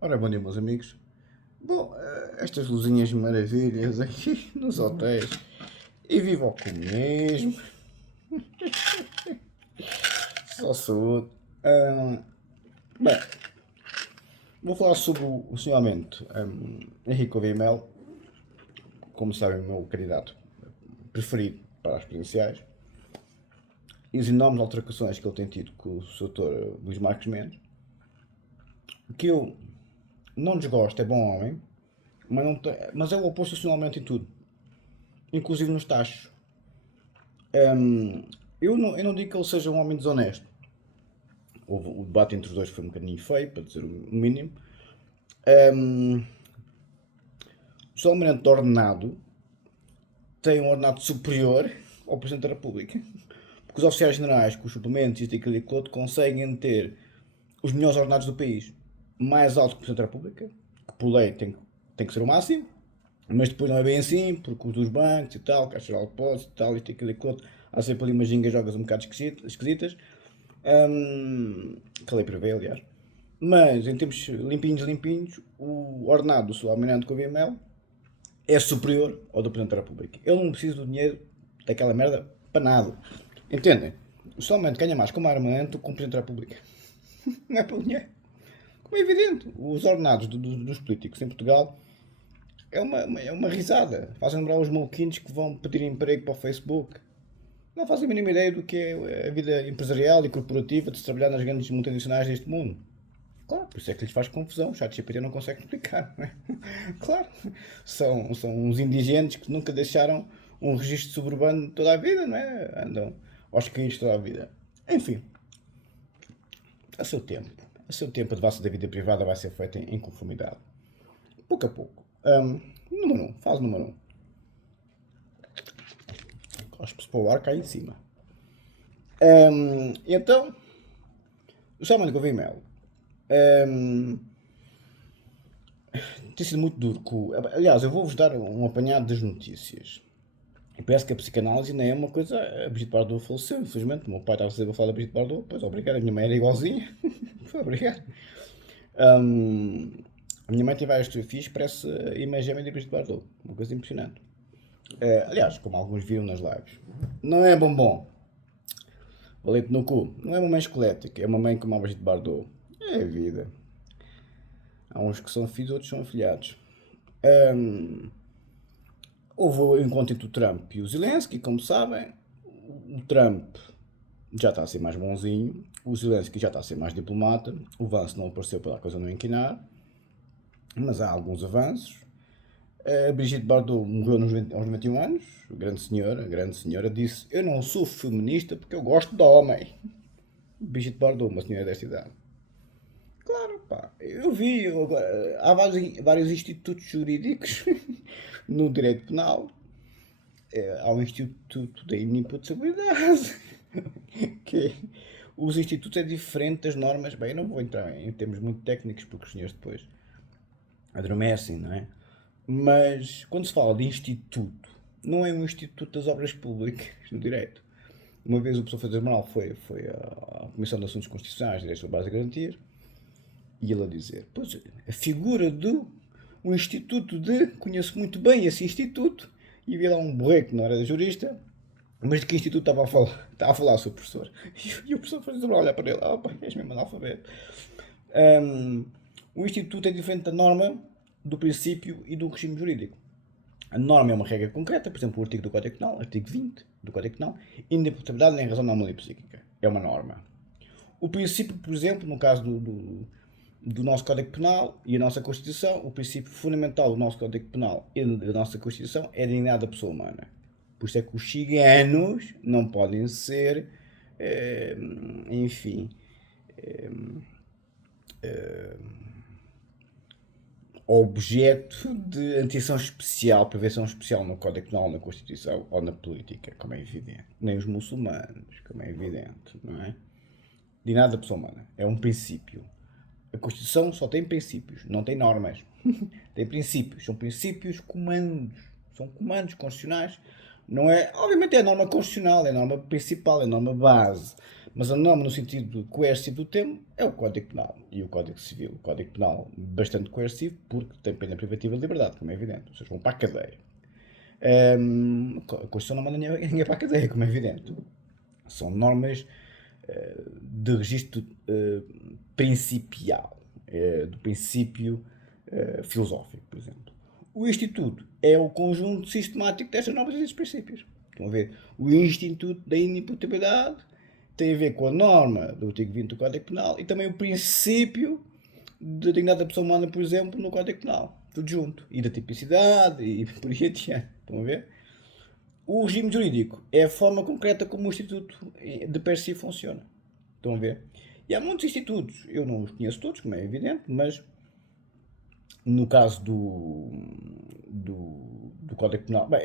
Ora, bom dia, meus amigos. Bom, estas luzinhas maravilhas aqui nos hotéis. E viva o comunismo. Só saúde. Bem, vou falar sobre o senhoramente Henrique Ovimel, como sabem, o meu candidato preferido para as presidenciais. E as enormes alterações que ele tem tido com o Sr. Luís Marques Mendes. Que eu não desgosto, é bom homem, mas é o oposto nacionalmente em tudo, inclusive nos taxos. Eu não digo que ele seja um homem desonesto. O debate entre os dois foi um bocadinho feio, para dizer o mínimo. O Almirante Ordenado tem um ordenado superior ao Presidente da República. Porque os oficiais generais, com os suplementos e aquilo e aquilo outro, conseguem ter os melhores ordenados do país. Mais alto que o Presidente da República, que por lei tem que ser o máximo, mas depois não é bem assim, porque os dos bancos e tal, Caixa Geral de Depósitos e tal, isto e aquilo e aquilo outro, há sempre ali umas gingas-jogas um bocado esquisitas. Que a lei prevê, aliás. Mas, em termos limpinhos, o ordenado do seu almirante Gouveia é superior ao do Presidente da República. Ele não precisa do dinheiro daquela merda para nada. Entendem? O seu almirante ganha mais como armamento do que o Presidente da República. Não é pelo dinheiro. Como é evidente, os ordenados dos políticos em Portugal é uma risada. Fazem lembrar os maluquinhos que vão pedir emprego para o Facebook. Não fazem a mínima ideia do que é a vida empresarial e corporativa de se trabalhar nas grandes multinacionais deste mundo. Claro, por isso é que lhes faz confusão. O ChatGPT não consegue explicar, não é? Claro, são uns indigentes que nunca deixaram um registro suburbano toda a vida, não é? Andam aos caídos toda a vida. Enfim, a seu tempo. A seu tempo a devassa da vida privada vai ser feita em conformidade. Pouco a pouco. Número 1, fase número 1. Cospe-se para o ar, cá em cima. Então, o Samuel Gouveia Melo tem sido muito duro. Aliás, eu vou-vos dar um apanhado das notícias. E parece que a psicanálise nem é uma coisa. A Brigitte Bardot faleceu, infelizmente. O meu pai estava a falar da Brigitte Bardot. Pois, obrigado. A minha mãe era igualzinha. Obrigado. A minha mãe tem várias fotografias, parece a imagem da Brigitte Bardot. Uma coisa impressionante. Aliás, como alguns viram nas lives. Não é bombom. Valente no cu. Não é uma mãe esquelética. É uma mãe como a Brigitte Bardot. É a vida. Há uns que são filhos, outros são afilhados. Houve o encontro entre o Trump e o Zelensky, como sabem. O Trump já está a ser mais bonzinho, o Zelensky já está a ser mais diplomata, o Vance não apareceu para a coisa não inquinar, mas há alguns avanços. A Brigitte Bardot morreu aos 91 anos, a grande senhora, disse: Eu não sou feminista porque eu gosto de homem. Brigitte Bardot, uma senhora desta idade. Claro, pá, eu vi, há vários institutos jurídicos no direito penal. Há o Instituto da Inimputabilidade, que os institutos é diferente das normas. Bem, eu não vou entrar em termos muito técnicos porque os senhores depois adormecem, não é? Mas quando se fala de instituto, não é um instituto das obras públicas no direito. Uma vez o professor Fernando Amaral foi à Comissão de Assuntos Constitucionais, Direitos Laborais e Garantias, e ele a dizer: Pois, a figura do um instituto de. Conheço muito bem esse instituto, e havia lá um borreco que não era jurista, mas de que instituto estava a falar? Estava a falar o seu professor. E o professor Fernando Amaral olhar para ele: pá, és mesmo analfabeto. O instituto é diferente da norma, do princípio e do regime jurídico. A norma é uma regra concreta, por exemplo, o artigo do Código Penal, artigo 20 do Código Penal, indeputabilidade nem razão da anomalia psíquica. É uma norma. O princípio, por exemplo, no caso do nosso Código Penal e a nossa Constituição, o princípio fundamental do nosso Código Penal e da nossa Constituição é a dignidade da pessoa humana. Por isso é que os ciganos não podem ser, enfim, objeto de atenção especial, prevenção especial no Código Penal, na Constituição ou na política, como é evidente. Nem os muçulmanos, como é evidente, não é? De nada da pessoa humana. É um princípio. A Constituição só tem princípios, não tem normas. Tem princípios. São princípios comandos. São comandos constitucionais. Não é, obviamente é a norma constitucional, é a norma principal, é a norma base. Mas a norma no sentido coercivo do termo é o Código Penal e o Código Civil. O Código Penal bastante coercivo porque tem pena privativa de liberdade, como é evidente. Vocês vão para a cadeia. A Constituição não manda ninguém para a cadeia, como é evidente. São normas de registro principial, do princípio filosófico, por exemplo. O Instituto é o conjunto sistemático destas normas e destes princípios. Estão a ver? O Instituto da Inimputabilidade tem a ver com a norma do artigo 20 do Código Penal e também o princípio da dignidade da pessoa humana, por exemplo, no Código Penal. Tudo junto. E da tipicidade e por aí adiante. Estão a ver? O regime jurídico é a forma concreta como o Instituto de per si funciona. Estão a ver? E há muitos institutos, eu não os conheço todos, como é evidente, mas no caso do Código Penal, bem,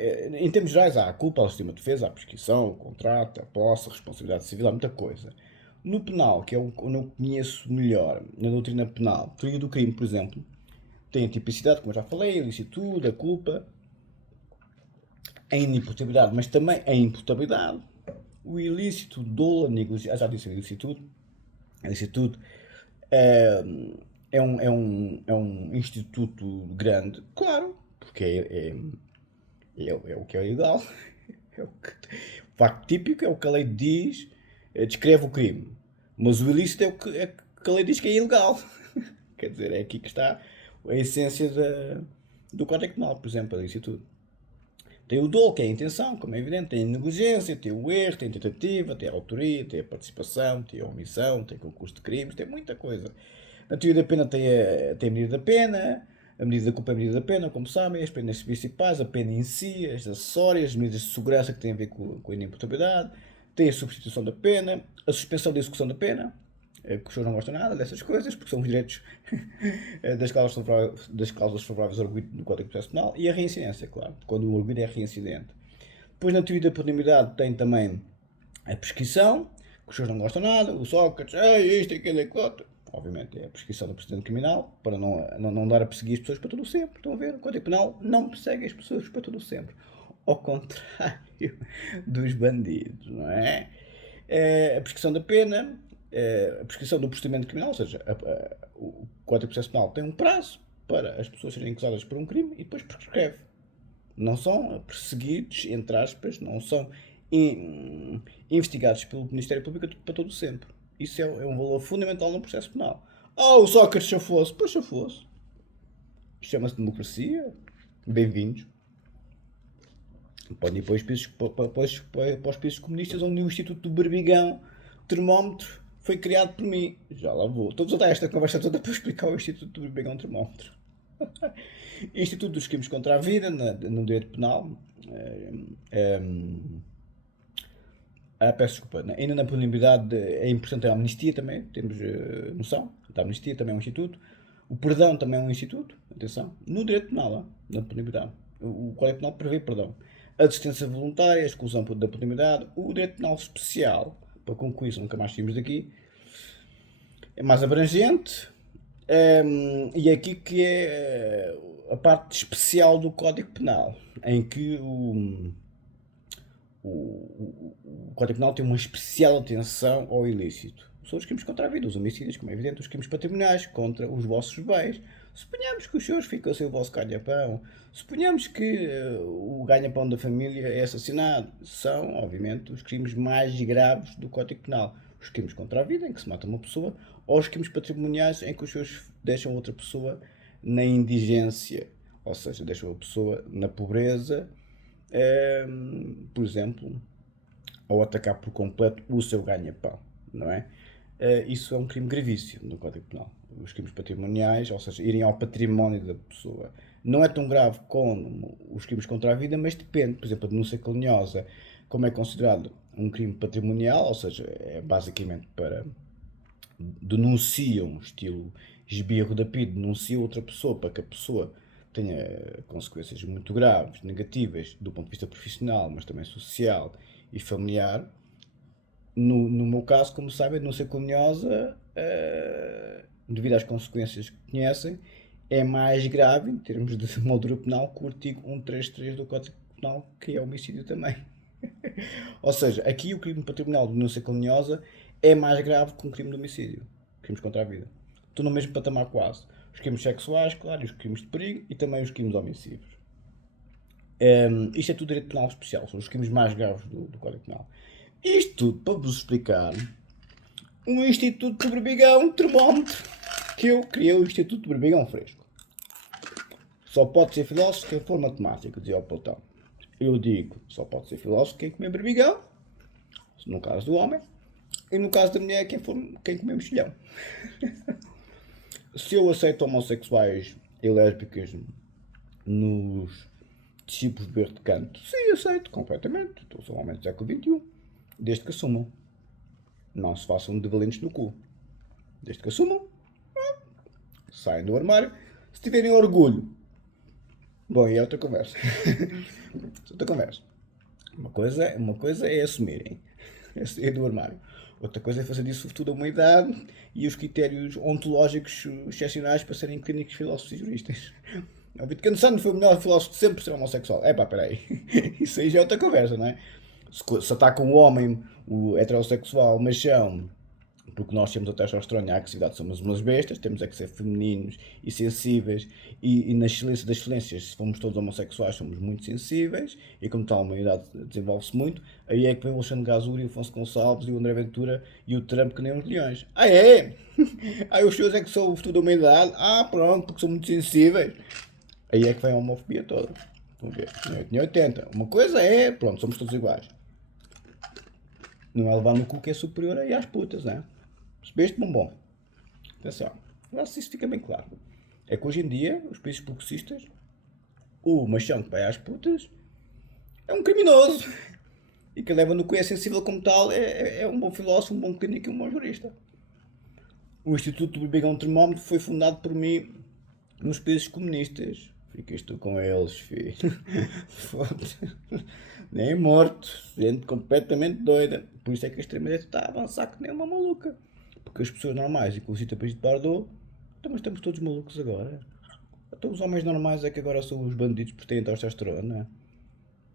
em termos gerais, há a culpa, há o sistema de defesa, há a prescrição, o contrato, a posse, a responsabilidade civil, há muita coisa. No penal, que é onde eu conheço melhor, na doutrina penal, teoria do crime, por exemplo, tem a tipicidade, como eu já falei, a ilicitude, a culpa, a inimputabilidade, mas também a imputabilidade, o ilícito, o dolo, a negligência, já disse a ilicitude. A ilicitude é um instituto grande, claro, porque é o que é legal. O facto típico é o que a lei diz, descreve o crime. Mas o ilícito é o que a lei diz que é ilegal. Quer dizer, é aqui que está a essência do Código Penal, por exemplo, a ilicitude. Tem o dolo, que é a intenção, como é evidente, tem a negligência, tem o erro, tem a tentativa, tem a autoria, tem a participação, tem a omissão, tem concurso de crimes, tem muita coisa. Na teoria da pena tem a medida da pena, a medida da culpa é a medida da pena, como sabem, as penas principais, a pena em si, as acessórias, as medidas de segurança que têm a ver com a inimputabilidade, tem a substituição da pena, a suspensão da execução da pena, que os senhores não gostam nada dessas coisas, porque são os direitos das cláusulas favoráveis ao arguido do Código de Processo Penal, e a reincidência, claro, quando o arguido é reincidente. Depois, na teoria da punibilidade, tem também a prescrição, que os senhores não gostam nada, o Sócrates, isto, aquilo, aquilo. Obviamente, é a prescrição do procedimento criminal, para não dar a perseguir as pessoas para todo o sempre. Estão a ver? O Código Penal não persegue as pessoas para todo o sempre. Ao contrário dos bandidos, não é? A prescrição da pena, a prescrição do procedimento criminal, ou seja, o Código de Processo Penal tem um prazo para as pessoas serem acusadas por um crime e depois prescreve. Não são perseguidos, entre aspas, não são investigados pelo Ministério Público para todo sempre. Isso é um valor fundamental no processo penal. O Sócrates chafou-se. Pois chafou-se. Chama-se democracia. Bem-vindos. Podem ir para os países comunistas, onde o Instituto do Berbigão, o termómetro, foi criado por mim. Já lá vou. Estou a usar esta conversa toda para explicar o Instituto do Berbigão termómetro. Instituto dos Crimes contra a Vida, no direito penal. Peço desculpa, ainda na punibilidade é importante a amnistia também, temos noção, a amnistia também é um instituto, o perdão também é um instituto, atenção, no direito penal, na punibilidade, o Código Penal prevê perdão, a desistência voluntária, a exclusão da punibilidade, o direito penal especial, para concluir, nunca mais saímos daqui, é mais abrangente, e é aqui que é a parte especial do Código Penal, em que o Código Penal tem uma especial atenção ao ilícito. São os crimes contra a vida, os homicídios, como é evidente, os crimes patrimoniais contra os vossos bens. Suponhamos que os senhores ficam sem o vosso ganha-pão, suponhamos que o ganha-pão da família é assassinado. São, obviamente, os crimes mais graves do Código Penal. Os crimes contra a vida, em que se mata uma pessoa, ou os crimes patrimoniais, em que os senhores deixam outra pessoa na indigência, ou seja, deixam a pessoa na pobreza, por exemplo, ao atacar por completo o seu ganha-pão, não é? Isso é um crime gravíssimo no Código Penal. Os crimes patrimoniais, ou seja, irem ao património da pessoa, não é tão grave como os crimes contra a vida, mas depende. Por exemplo, a denúncia caluniosa, como é considerado um crime patrimonial, ou seja, é basicamente para denunciam, estilo esbirro da PID, denunciam outra pessoa para que a pessoa tenha consequências muito graves, negativas, do ponto de vista profissional, mas também social e familiar. No meu caso, como sabem, a denúncia caluniosa, devido às consequências que conhecem, é mais grave em termos de moldura penal que o artigo 133 do Código Penal, que é homicídio também. Ou seja, aqui o crime patrimonial de denúncia caluniosa é mais grave que um crime de homicídio. Crimes contra a vida. Estou no mesmo patamar quase. Os crimes sexuais, claro, e os crimes de perigo e também os crimes de homicídios. Isto é tudo direito penal especial, são os crimes mais graves do Código Penal. Isto tudo para vos explicar um Instituto de Berbigão, um termómetro, que eu criei o Instituto de Berbigão Fresco. Só pode ser filósofo quem for matemático, dizia o Platão. Eu digo, só pode ser filósofo quem comer berbigão, no caso do homem, e no caso da mulher, quem comer mexilhão. Se eu aceito homossexuais e lésbicas nos discípulos de Berto de Canto, sim, aceito completamente. Estou sou um homem do século XXI. Desde que assumam. Não se façam de valentes no cu. Desde que assumam. Saem do armário. Se tiverem orgulho. Bom, e é outra conversa. Outra conversa. Uma coisa é assumirem. É sair do armário. Outra coisa é fazer disso tudo a uma idade e os critérios ontológicos excepcionais para serem clínicos, filósofos e juristas. O Wittgenstein Sand foi o melhor filósofo de sempre por ser homossexual. Epá, peraí. Isso aí já é outra conversa, não é? Se ataca um homem, o heterossexual, machão, porque nós temos a testosterona e a agressividade, somos umas bestas, temos é que ser femininos e sensíveis, e na excelência das excelências, se formos todos homossexuais, somos muito sensíveis, e como tal, a humanidade desenvolve-se muito, aí é que vem o Alexandre Gazuri, o Afonso Gonçalves, e o André Ventura, e o Trump, que nem uns leões. Ah, é? Aí os senhores é que são o futuro da humanidade? Ah, pronto, porque são muito sensíveis. Aí é que vem a homofobia toda. Vamos ver, nem 80. Uma coisa é, pronto, somos todos iguais. Não é levar no cu que é superior aí às putas, não é? Percebeste, bombom? Atenção, agora se isso fica bem claro. É que hoje em dia, os países progressistas, o machão que vai às putas é um criminoso. E quem leva no cu é sensível como tal, é um bom filósofo, um bom clínico e um bom jurista. O Instituto de Berbigão Termómetro foi fundado por mim nos países comunistas. Ficas tu com eles, filho. Foda-se. Nem morto. Gente completamente doida. Por isso é que a extrema-direita está a avançar que nem uma maluca. Porque as pessoas normais, inclusive a Brigitte Bardot, mas estamos todos malucos agora. Então os homens normais é que agora são os bandidos por terem testosterona.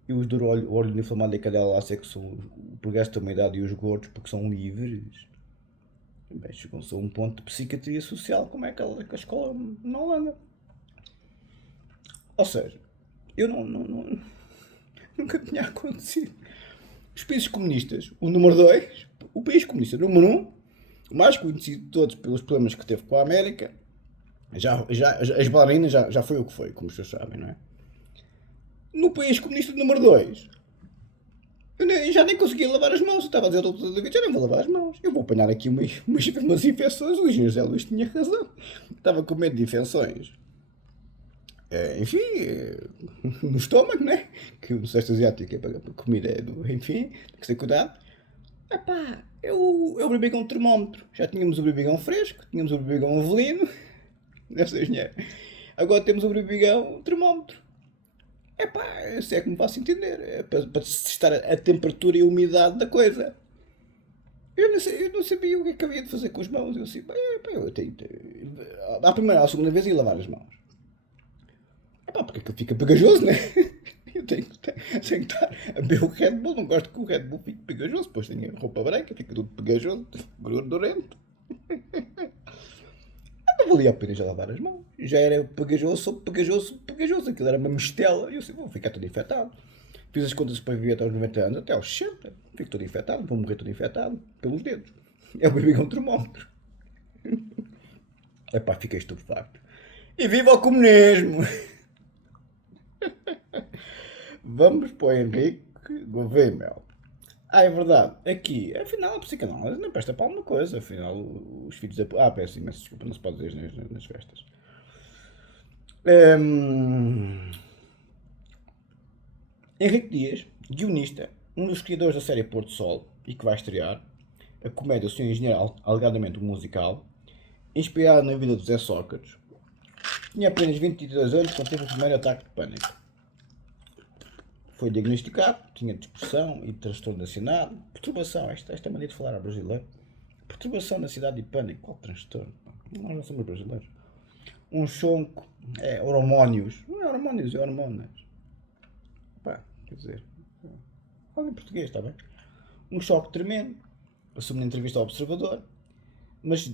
E os do olho inflamado e cadela lá que são o progresso da humanidade e os gordos porque são livres. Bem, chegam-se a um ponto de psiquiatria social como é que a escola não anda. Ou seja, eu nunca tinha acontecido. Os países comunistas, o número 2, o país comunista número 1, o mais conhecido de todos pelos problemas que teve com a América, as bailarinas já foi o que foi, como vocês sabem, não é? No país comunista número 2, eu já nem conseguia lavar as mãos. Eu estava a dizer ao Dr. David, já nem vou lavar as mãos. Eu vou apanhar aqui umas infecções. O engenheiro José Luís tinha razão. Estava com medo de infecções. Enfim, no estômago, né? Que o Sudeste Asiático é para comida, enfim, tem que ter cuidado. Epá, eu bebi com um termómetro. Já tínhamos o berbigão fresco, tínhamos o berbigão avelino. Deve ser engenheiro. Agora temos o berbigão termómetro. Epá, se é que me faço entender. É para testar a temperatura e a umidade da coisa. Eu não sabia o que é que havia de fazer com as mãos. Eu assim, eu tenho. À primeira, à segunda vez ia lavar as mãos. Epá, porque aquilo fica pegajoso, né? Eu tenho que estar a beber o Red Bull. Não gosto que o Red Bull fique pegajoso. Depois tenho a roupa branca, fica tudo pegajoso, gordurento. Não valia a pena já lavar as mãos. Já era pegajoso. Aquilo era uma mistela. E eu assim, vou ficar todo infectado. Fiz as contas para viver até aos 90 anos, até aos 60. Fico todo infectado, vou morrer todo infectado. Pelos dedos. É o berbigão termómetro. Epá, fiquei estupefacto. E viva o comunismo! Vamos para o Henrique Gouveia Mel. Ah, é verdade. Aqui, afinal, a psicanálise não presta para alguma coisa. Afinal, os filhos da... Ah, peço imensa desculpa, não se pode dizer nas festas. Henrique Dias, guionista, um dos criadores da série Porto Sol, e que vai estrear, a comédia O Senhor Engenheiro, alegadamente um musical, inspirada na vida de José Sócrates, tinha apenas 22 anos quando teve o primeiro ataque de pânico. Foi diagnosticado, tinha depressão e transtorno de ansiedade, perturbação, esta maneira de falar a brasileiro, perturbação da ansiedade e pânico, qual transtorno? Nós não somos brasileiros. Um chonco, hormônios, não é hormônios, é hormonas. Pá, quer dizer, fala em português, está bem? Um choque tremendo, assume na entrevista ao Observador, mas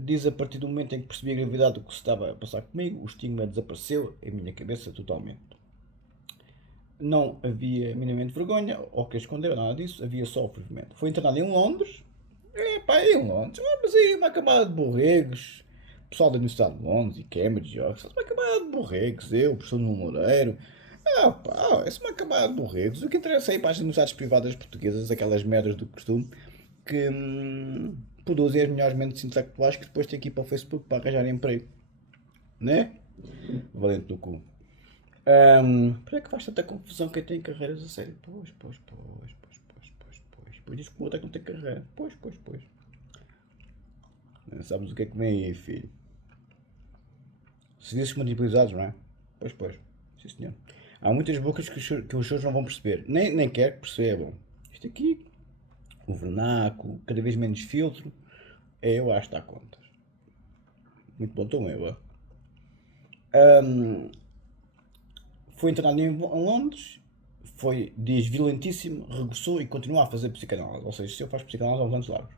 diz a partir do momento em que percebi a gravidade do que se estava a passar comigo, o estigma desapareceu em minha cabeça totalmente. Não havia minimamente vergonha ou querer esconder, nada disso, havia só o fervimento. Foi internado em Londres, em Londres, mas aí uma camada de borregos, pessoal da Universidade de Londres e Cambridge, Oxford, uma camada de borregos, eu, professor Nuno Loureiro, essa é uma camada de borregos. O que interessa é ir para as universidades privadas portuguesas, aquelas merdas do costume, que produzem as melhores mentes intelectuais que depois têm que ir para o Facebook para arranjar emprego, né? Valente do cu. Por que faz tanta confusão quem tem carreiras a sério? Pois diz que o outro é que não tem carreira. Pois. Não sabes o que é que vem aí, filho? Serviços multiplicados, não é? Pois. Sim, senhor. Há muitas bocas que os senhores não vão perceber. Nem quer que percebam. Isto aqui, o vernáculo, cada vez menos filtro, eu acho que dá contas. Muito bom tom, eu. Foi internado em Londres, diz violentíssimo, regressou e continua a fazer psicanálise. Ou seja, se eu faço psicanálise há uns anos largos.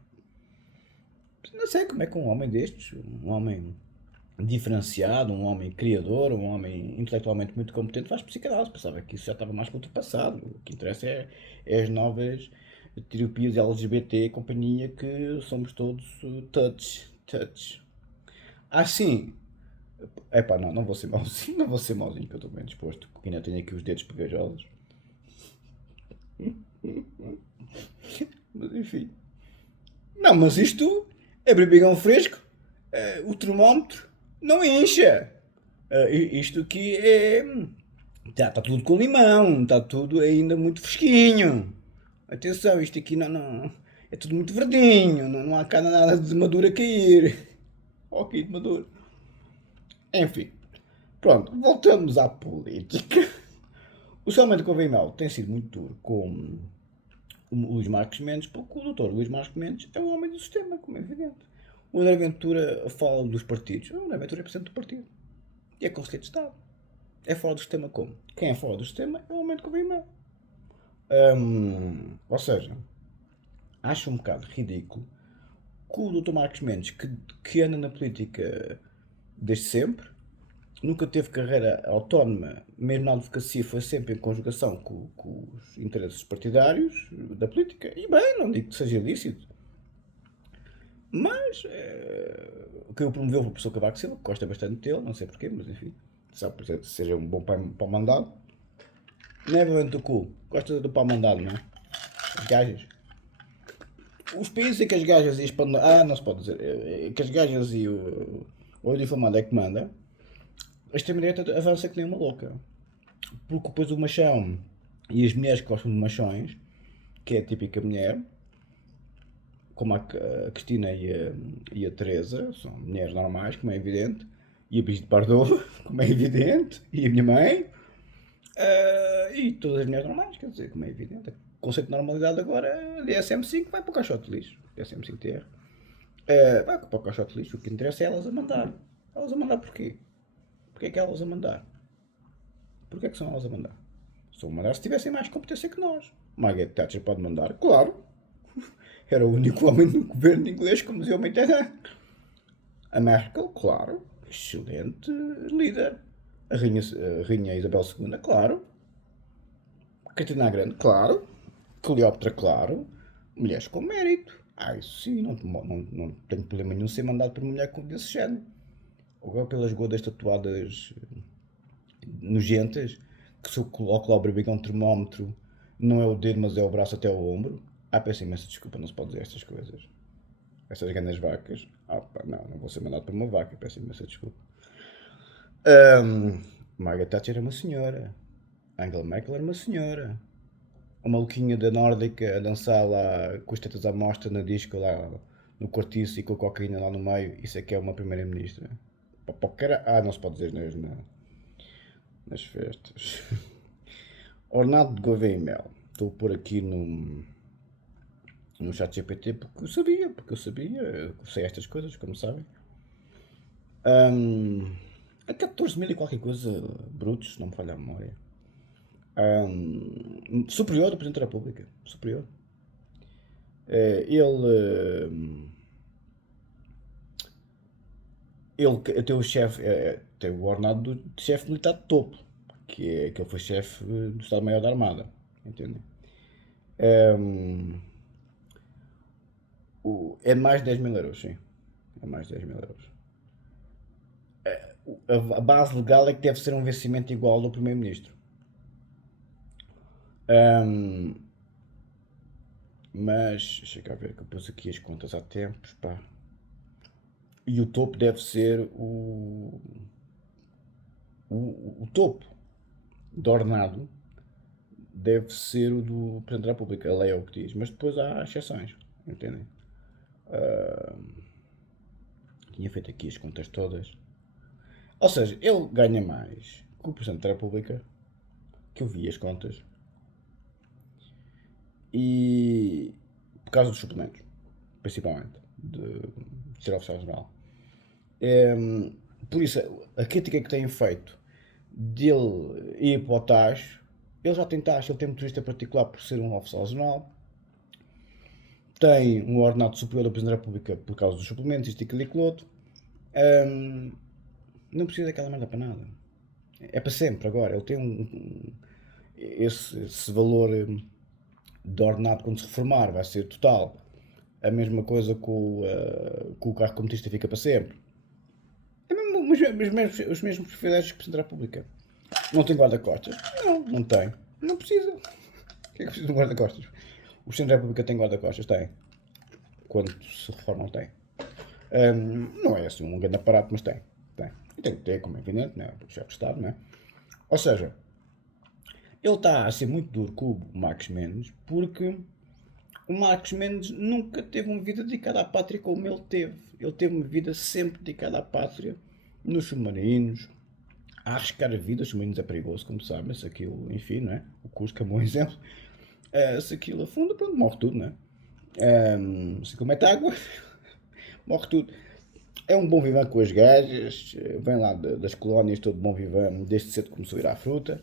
Não sei como é que um homem destes, um homem diferenciado, um homem criador, um homem intelectualmente muito competente, faz psicanálise. Pensava que isso já estava mais que ultrapassado. O que interessa é as novas terapias LGBT e companhia, que somos todos touch. Sim. Epá, não vou ser mauzinho, não vou ser mauzinho, que eu estou bem disposto, porque ainda tenho aqui os dedos pegajosos. Mas enfim. Não, mas isto é berbigão fresco, o termómetro não incha. Isto aqui é. Está tudo com limão, está tudo ainda muito fresquinho. Atenção, isto aqui não é tudo muito verdinho, não há cá nada de madura a cair. Ok, de madura. Enfim, pronto, voltamos à política. O Sr. Mendes Gouveia tem sido muito duro com o Luís Marques Mendes, porque o doutor Luís Marques Mendes é um homem do sistema, como é evidente. O André Ventura fala dos partidos. O André Ventura é presidente do partido. E é conselheiro de Estado. É fora do sistema como? Quem é fora do sistema é o homem de Gouveia. Ou seja, acho um bocado ridículo que o Dr. Marcos Mendes, que anda na política desde sempre, nunca teve carreira autónoma, mesmo na advocacia foi sempre em conjugação com os interesses partidários da política, e bem, não digo que seja ilícito, mas o que eu promoveu foi o professor Cavaco Silva, que gosta bastante dele, não sei porquê, mas enfim, sabe, seja um bom pai para o mandado. Não é bem do cu, gosta do pau mandado, não é? As gajas. Os países em que as gajas e as não se pode dizer, que as gajas e o olho inflamado é que manda, a extrema-direita avança que nem uma louca. Porque depois o machão e as mulheres que gostam de machões, que é a típica mulher, como a Cristina e a Teresa, são mulheres normais, como é evidente, e a Brigitte Bardot, como é evidente, e a minha mãe, e todas as mulheres normais, quer dizer, como é evidente. O conceito de normalidade agora, a DSM-5 vai para o caixote de lixo, DSM-5-TR. Vai para o caixote de lixo, o que interessa é elas a mandar. Elas a mandar porquê? Porquê é que elas a mandar? Porquê é que são elas a mandar? São a mandar se tivessem mais competência que nós. Margaret Thatcher pode mandar? Claro. Era o único homem no governo inglês que dizia o Mitterrand. A Merkel? Claro. Excelente líder. A Rainha Isabel II? Claro. Catarina Grande? Claro. Cleópatra? Claro. Mulheres com mérito. Isso sim, não tenho problema nenhum ser mandado por uma mulher desse género. Ou pelas godas tatuadas nojentas, que se eu coloco lá o berbigão termómetro, não é o dedo, mas é o braço até o ombro. Peço imensa desculpa, não se pode dizer estas coisas. Essas grandes vacas. Não vou ser mandado por uma vaca, peço imensa desculpa. Margaret Thatcher era uma senhora. Angela Merkel era uma senhora. A maluquinha da Nórdica a dançar lá com as tetas à mostra na disco lá no cortiço e com a cocaína lá no meio. Isso é que é uma primeira-ministra. Não se pode dizer nas festas. Ornado de Gouveia e Mel. Estou por aqui no chat GPT porque eu sei estas coisas, como sabem. A 14 mil e qualquer coisa brutos, não me falha a memória. Superior do Presidente da República. Superior. Ele tem o chefe, tem o ordenado de chefe militar de topo, que ele foi chefe do Estado-Maior da Armada, entende? Ehm, É mais de 10 mil euros, sim. É mais de 10 mil euros. A base legal é que deve ser um vencimento igual ao do Primeiro-Ministro. Ehm, mas, deixa cá ver que eu pus aqui as contas há tempos, pá. E o topo deve ser o topo de ordenado deve ser o do Presidente da República, a lei é o que diz, mas depois há exceções, entendem? Tinha feito aqui as contas todas. Ou seja, ele ganha mais que o Presidente da República, que eu vi as contas, e por causa dos suplementos, principalmente, de ser oficial-general. Por isso, a crítica que têm feito dele ir para o tacho, ele já tem taxa, ele tem motorista particular por ser um oficial-general, tem um ordenado superior ao Presidente da República por causa dos suplementos, isto e aquilo e aquilo outro. Não precisa daquela merda para nada. É para sempre agora. Ele tem esse valor de ordenado quando se reformar, vai ser total. A mesma coisa com o carro cometista fica para sempre. É mesmo, os mesmos privilégios que o Presidente da República. Não tem guarda-costas? Não, não tem. Não precisa. O que é que precisa de um guarda-costas? O Presidente da República tem guarda-costas? Tem. Quando se reformam, tem. Não é assim um grande aparato, mas tem. Tem. E tem que ter, como é evidente, né? O chefe de Estado, não é? Ou seja, ele está a ser muito duro com o Marcos Mendes porque o Marcos Mendes nunca teve uma vida dedicada à pátria como ele teve. Ele teve uma vida sempre dedicada à pátria, nos submarinos, a arriscar a vida. Os submarinos é perigoso, como sabem, se aquilo, enfim, não é? O Cusco é um bom exemplo. Se aquilo afunda, pronto, morre tudo, não é? Se aquilo mete água, morre tudo. É um bom vivan com as gajas, vem lá das colónias, todo bom vivan, desde cedo começou a ir à fruta.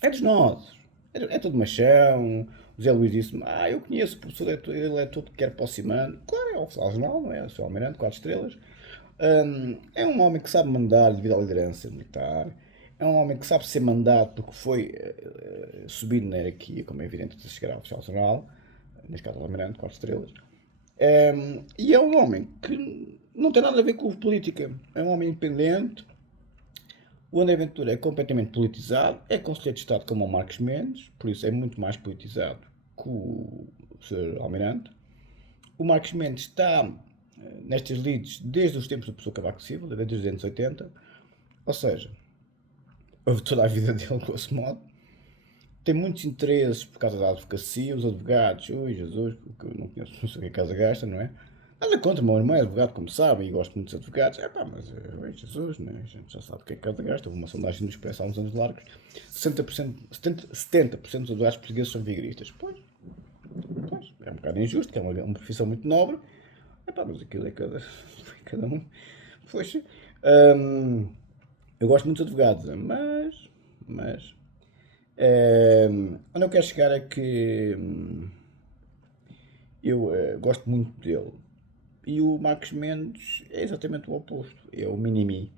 É dos nossos. É todo machão. O Zé Luís disse-me: eu conheço o professor, ele é todo que quer para o Cimano. Claro, é oficial jornal, não é? O seu almirante, 4 estrelas. É um homem que sabe mandar devido à liderança militar. É um homem que sabe ser mandado porque foi subindo na hierarquia, como é evidente, de chegar ao oficial jornal. Neste caso, o almirante, 4 estrelas. E é um homem que não tem nada a ver com política. É um homem independente. O André Ventura é completamente politizado, é conselheiro de Estado como o Marcos Mendes, por isso é muito mais politizado que o Sr. Almirante. O Marcos Mendes está nestas lides desde os tempos do professor Cavaco Silva, desde os anos 80, ou seja, houve toda a vida dele, grosso modo. Tem muitos interesses por causa da advocacia, os advogados, ui Jesus, que eu não conheço, não sei o que a casa gasta, não é? Nada contra, o meu irmão é advogado, como sabem, e gosto muito dos advogados. É pá, mas ui Jesus, né? A gente já sabe o que é que a casa gasta. Houve uma sondagem no Expresso há uns anos largos: 70% dos advogados portugueses são vigaristas. Pois, é um bocado injusto, que é uma profissão muito nobre. É pá, mas aquilo é cada um. Pois, eu gosto muito dos advogados, mas onde eu quero chegar é que eu gosto muito dele. E o Marcos Mendes é exatamente o oposto. É o mini-mi.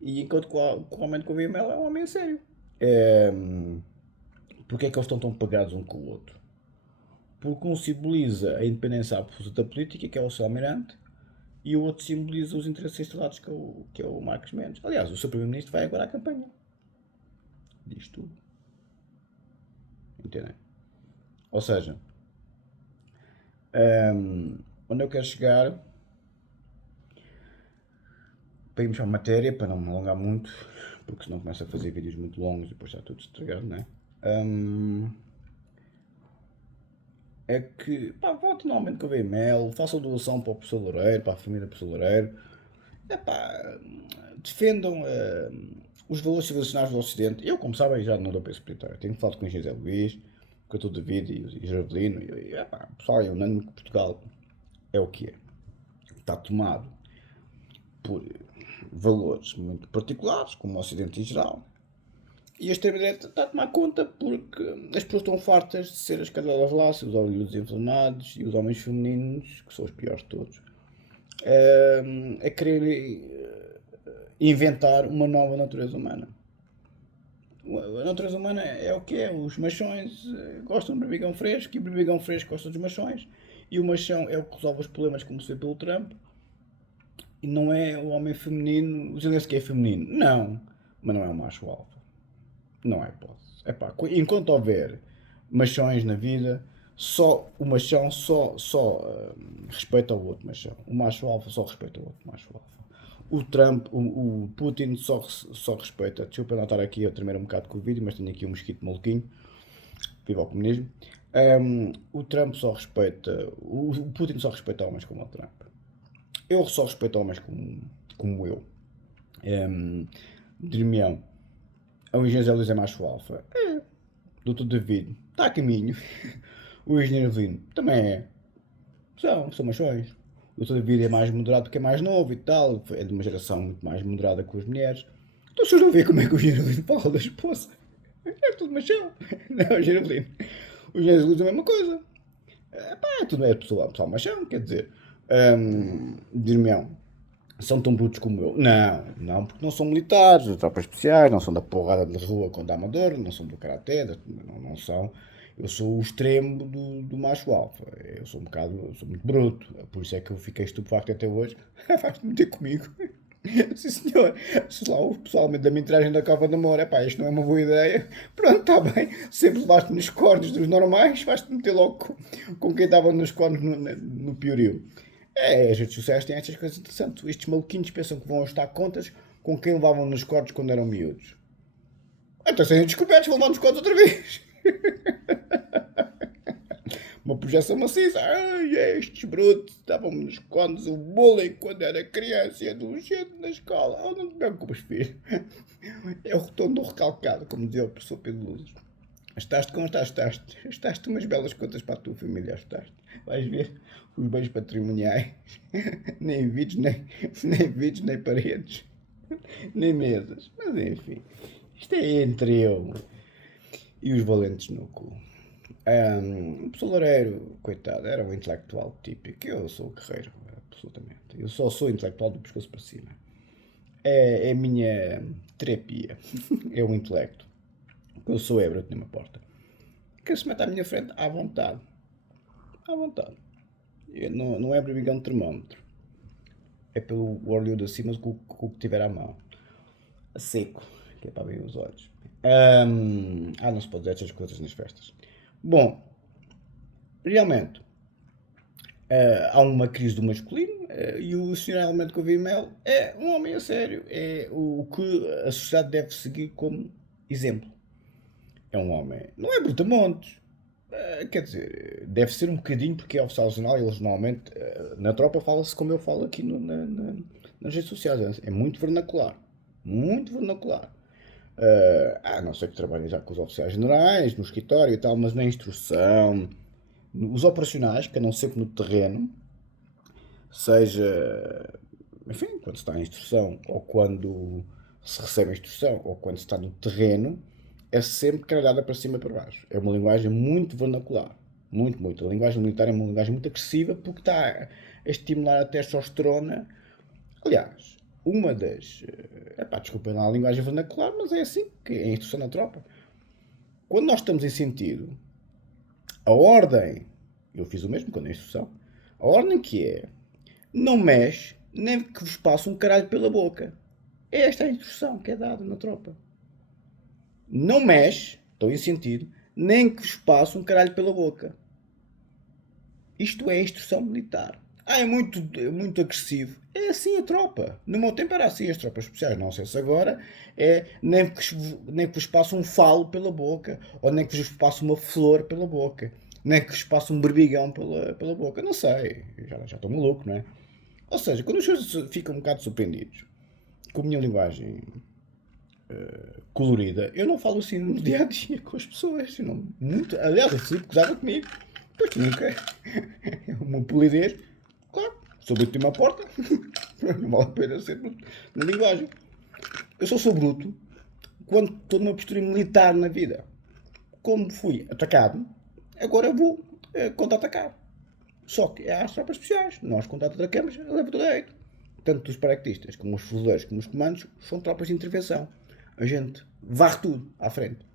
E enquanto que o homem com o VML é um homem sério. Porque é que eles estão tão pegados um com o outro? Porque um simboliza a independência absoluta da política, que é o seu almirante, e o outro simboliza os interesses instalados, que é o Marcos Mendes. Aliás, o seu primeiro-ministro vai agora à campanha. Diz tudo. Entendem? Ou seja, onde eu quero chegar, para irmos à matéria, para não me alongar muito, porque senão começo a fazer vídeos muito longos e depois está tudo estragado, não é? É que, pá, vote normalmente com o VML, façam doação para o professor Loureiro, para a família do professor Loureiro. Epá, defendam os valores civilizacionais do Ocidente. Eu, como sabem, já não dou para esse militar. Tenho falado com o José Luís, com o Tudo David e o Jardelino. E epá, pessoal, é unânime que Portugal é o que é. Está tomado por valores muito particulares, como o Ocidente em geral. E a extrema-direita está a tomar conta porque as pessoas estão fartas de ser as cadelas laças, os olhos inflamados e os homens femininos, que são os piores de todos, a querer inventar uma nova natureza humana. A natureza humana é o que é. Os machões gostam de berbigão fresco e o berbigão fresco gosta dos machões. E o machão é o que resolve os problemas, como se vê pelo Trump. E não é o homem feminino. O Zelensky é feminino. Não. Mas não é um macho alfa. Não há hipótese. Epá, enquanto houver machões na vida, só o machão respeita o outro machão. O macho alfa só respeita o outro macho alfa. O Trump, o Putin só respeita. Desculpa não estar aqui a tremer um bocado com o vídeo, mas tenho aqui um mosquito maluquinho. Viva o comunismo. O Trump só respeita. O Putin só respeita homens como o Trump. Eu só respeito homens como eu. Dir-me-ão, o engenheiro Luís é macho alfa. Doutor David, está a caminho. O engenheiro Lino também é. São machões. O doutor David é mais moderado porque é mais novo e tal. É de uma geração muito mais moderada que as mulheres. Então vocês não veem como é que o engenheiro Lino fala da esposa. É tudo machão. Não, o engenheiro Lino. O engenheiro Lino é a mesma coisa. É tudo pessoal machão, quer dizer. Dir-me-ão, são tão brutos como eu. Não, porque não são militares, de tropas especiais, não são da porrada de rua com da Amador, não são do Karaté, não são. Eu sou o extremo do macho alfa. Eu sou muito bruto. Por isso é que eu fiquei estupefacto até hoje. Vais-te meter comigo. Sim senhor, se lá o pessoal da metragem da Cova de Amor, isto não é uma boa ideia. Pronto, está bem. Sempre levaste nos cornos dos normais, vais-te meter logo com quem estava nos cornos no piorio. As redes sociais têm estas coisas interessantes. Estes maluquinhos pensam que vão ajustar contas com quem levavam nos cornos quando eram miúdos. Então, sendo descobertos, vão levar nos cornos outra vez. Uma projeção maciça. Estes brutos estavam-me nos cornos, o bullying quando era criança e adolescente na escola. Não te preocupes, filho. É o retorno do recalcado, como dizia o professor Pedro Luzes. Estás-te como estás-te umas belas contas para a tua família, estás-te. Vais ver os bens patrimoniais, nem vídeos, nem paredes, nem mesas. Mas enfim, isto é entre eu e os valentes no cu. O professor Loureiro, coitado, era um intelectual típico. Eu sou o guerreiro, absolutamente. Eu só sou intelectual do pescoço para cima. É a minha terapia. É o intelecto. Eu sou Ebra, tenho uma porta. Quem se mete à minha frente, à vontade. À vontade. Não é brigão de termómetro. É pelo olho de cima com o que tiver à mão. A seco, que é para abrir os olhos. Não se pode dizer estas coisas nas festas. Bom, realmente, há uma crise do masculino e o senhor realmente Gouveia Mel é um homem a sério. É o que a sociedade deve seguir como exemplo. É um homem, não é brutamontes, quer dizer, deve ser um bocadinho porque é oficial regional e eles normalmente, na tropa fala-se como eu falo aqui nas redes sociais, é muito vernacular, muito vernacular. Não sei que trabalhem já com os oficiais generais, no escritório e tal, mas na instrução, os operacionais, que andam sempre no terreno, seja, enfim, quando se está em instrução, ou quando se recebe a instrução, ou quando se está no terreno, é sempre carregada para cima e para baixo. É uma linguagem muito vernacular. Muito. A linguagem militar é uma linguagem muito agressiva porque está a estimular a testosterona. Aliás, uma das... desculpem lá a linguagem vernacular, mas é assim que é a instrução na tropa. Quando nós estamos em sentido, a ordem... Eu fiz o mesmo quando é instrução. A ordem que é... Não mexe, nem que vos passe um caralho pela boca. É esta a instrução que é dada na tropa. Não mexe, estou em sentido, nem que vos passe um caralho pela boca. Isto é instrução militar. É muito agressivo. É assim a tropa. No meu tempo era assim as tropas especiais. Não sei se agora é nem que vos passe um falo pela boca, ou nem que vos passe uma flor pela boca, nem que vos passe um berbigão pela boca. Não sei. Já estou maluco, não é? Ou seja, quando os senhores ficam um bocado surpreendidos com a minha linguagem colorida, eu não falo assim no dia a dia com as pessoas. Aliás, eu sempre gozava comigo. Pois tu nunca. É uma polidez. Claro, sou bruto de uma porta. Não vale a pena ser bruto na linguagem. Eu só sou bruto quando estou numa postura militar na vida, como fui atacado, agora vou contra-atacar. Só que há as tropas especiais. Nós contra-atacamos a leva do direito. Tanto os paraquedistas, como os fuzileiros, como os comandos, são tropas de intervenção. A gente varre tudo à frente.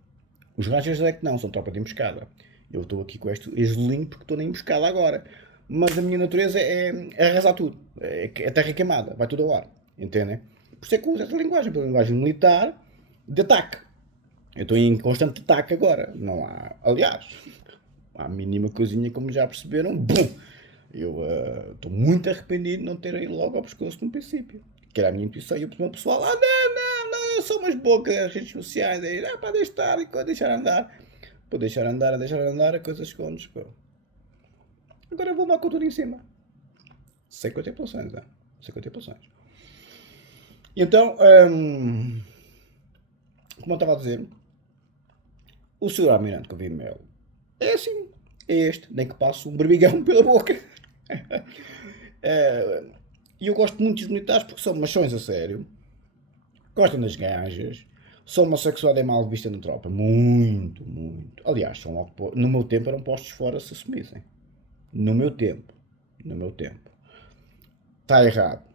Os rangers é que não, são tropa de emboscada. Eu estou aqui com este egelinho porque estou na emboscada agora. Mas a minha natureza é arrasar tudo. É terra queimada, vai tudo ao ar. Entendem? Por isso é que uso esta linguagem, pela linguagem militar de ataque. Eu estou em constante ataque agora. Não há. Aliás, a mínima coisinha, como já perceberam, bum! Eu estou muito arrependido de não ter ido logo ao pescoço no princípio. Que era a minha intuição. E o pessoal, não, são umas bocas as redes sociais. Aí, para deixar andar. Por deixar andar, a coisa esconde. Agora eu vou lá com tudo em cima. Sem contemplações, não? Sem contemplações. E então, como eu estava a dizer, o senhor almirante que eu vi Melo é assim, é este, nem que passe um berbigão pela boca. E eu gosto muito dos militares porque são machões a sério, gostam das gajas, são uma sexualidade mal vista na tropa, muito. Aliás, são logo, no meu tempo eram postos fora se assumissem. No meu tempo. Está errado.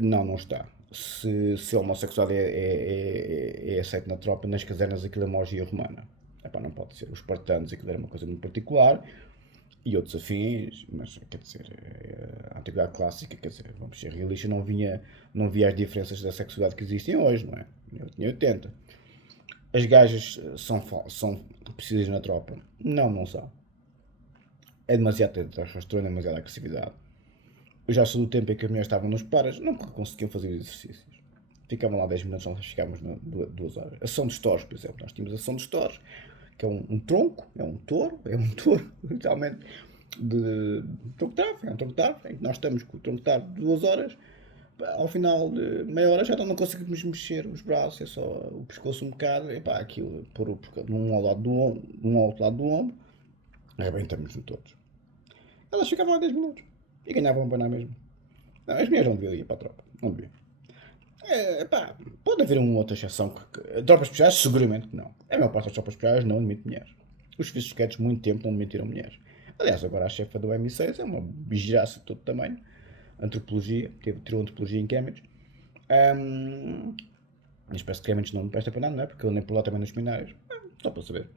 Não está. Se a homossexualidade é aceito na tropa, nas casernas aquilo é uma orgia romana. Epá, não pode ser. Os espartanos aquilo era uma coisa muito particular e outros afins, mas quer dizer, a antiguidade clássica, quer dizer, vamos ser realistas, não via as diferenças da sexualidade que existem hoje, não é? Eu tinha 80. As gajas são precisas na tropa? Não são. É demasiado testosterona, é demasiada agressividade. Eu já sou do tempo em que as mulheres estavam nos paras, não conseguiam fazer os exercícios. Ficavam lá 10 minutos, nós ficávamos 2 horas. A sessão dos touros, por exemplo. Nós tínhamos a sessão dos touros, que é um tronco, é um touro, literalmente, de tronco de árvore, é um tronco de árvore, em que nós estamos com o tronco de árvore 2 horas, ao final de meia hora já não conseguimos mexer os braços, é só o pescoço um bocado, e pá, aquilo, pôr um ao lado do ombro, um ao outro lado do ombro, arrebentamos-no todos. Elas ficavam lá 10 minutos e ganhavam para na mesma. Não, as mulheres não deviam ir para a tropa, não deviam. Pode haver uma outra exceção. Tropas especiais, seguramente que não. A maior parte das tropas especiais não admite mulheres. Os serviços secretos, muito tempo, não admitiram mulheres. Aliás, agora a chefa do M6 é uma bigiraça de todo tamanho. Antropologia, tirou antropologia em Cambridge. Mas parece que Cambridge não me presta para nada, não é? Porque ele nem por lá também nos seminários. Só para saber.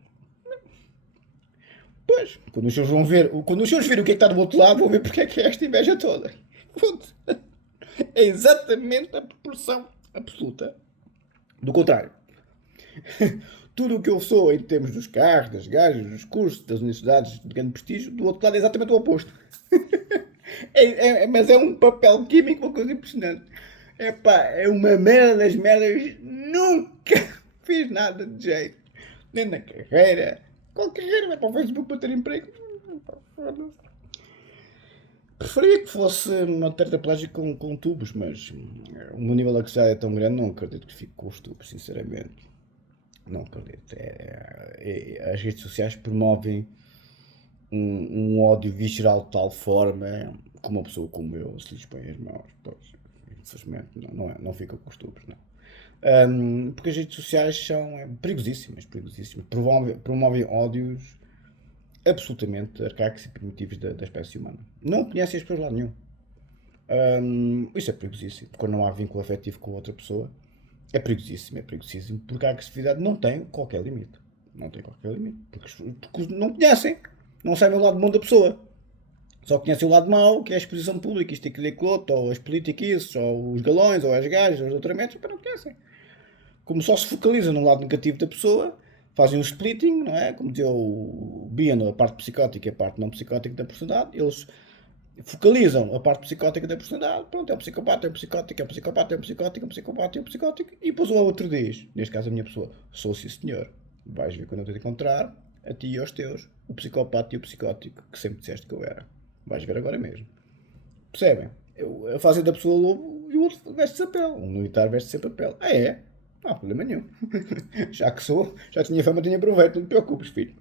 Pois, quando os senhores virem o que é que está do outro lado, vão ver porque é que é esta inveja toda. É exatamente a proporção absoluta do contrário. Tudo o que eu sou em termos dos carros, das gajas, dos cursos, das universidades de grande prestígio, do outro lado é exatamente o oposto. Mas é um papel químico, uma coisa impressionante. É uma merda das merdas. Nunca fiz nada de jeito. Nem na carreira. Qual carreira? Vai para o Facebook para ter emprego. Preferia que fosse uma tetraplégica com tubos, mas o meu nível de agressividade é tão grande, não acredito que fique com os tubos, sinceramente. Não acredito. As redes sociais promovem um ódio visceral de tal forma que uma pessoa como eu se lhes põe as mãos. Pois, infelizmente, não fica com os tubos, não. Porque as redes sociais são perigosíssimas. Promovem ódios absolutamente arcaicos e primitivos da espécie humana. Não conhecem as pessoas de lado nenhum. Isso é perigosíssimo, quando não há vínculo afetivo com outra pessoa. É perigosíssimo, porque a agressividade não tem qualquer limite. Porque não conhecem, não sabem o lado bom da pessoa. Só conhecem o lado mau, que é a exposição pública, isto, aquilo e aquilo outro, ou as políticas, ou os galões, ou as gajas, ou os doutoramentos, mas não conhecem. Como só se focalizam no lado negativo da pessoa, fazem um splitting, não é? Como dizia o Bion, a parte psicótica e a parte não psicótica da personalidade, eles focalizam a parte psicótica da personalidade, pronto, é um psicopata, é um psicótico, é um psicopata, é um psicótico, é um psicopata, é um psicótico, e depois o outro diz, neste caso a minha pessoa, sou sim senhor, vais ver quando eu te encontrar, a ti e aos teus, o psicopata e o psicótico, que sempre disseste que eu era. Vais ver agora mesmo. Percebem? Eu faço da pessoa lobo e o outro veste-se a pele. Um militar veste sempre a pele. É? Não há problema nenhum. Já tinha fama, tinha proveito, não te preocupes, filho.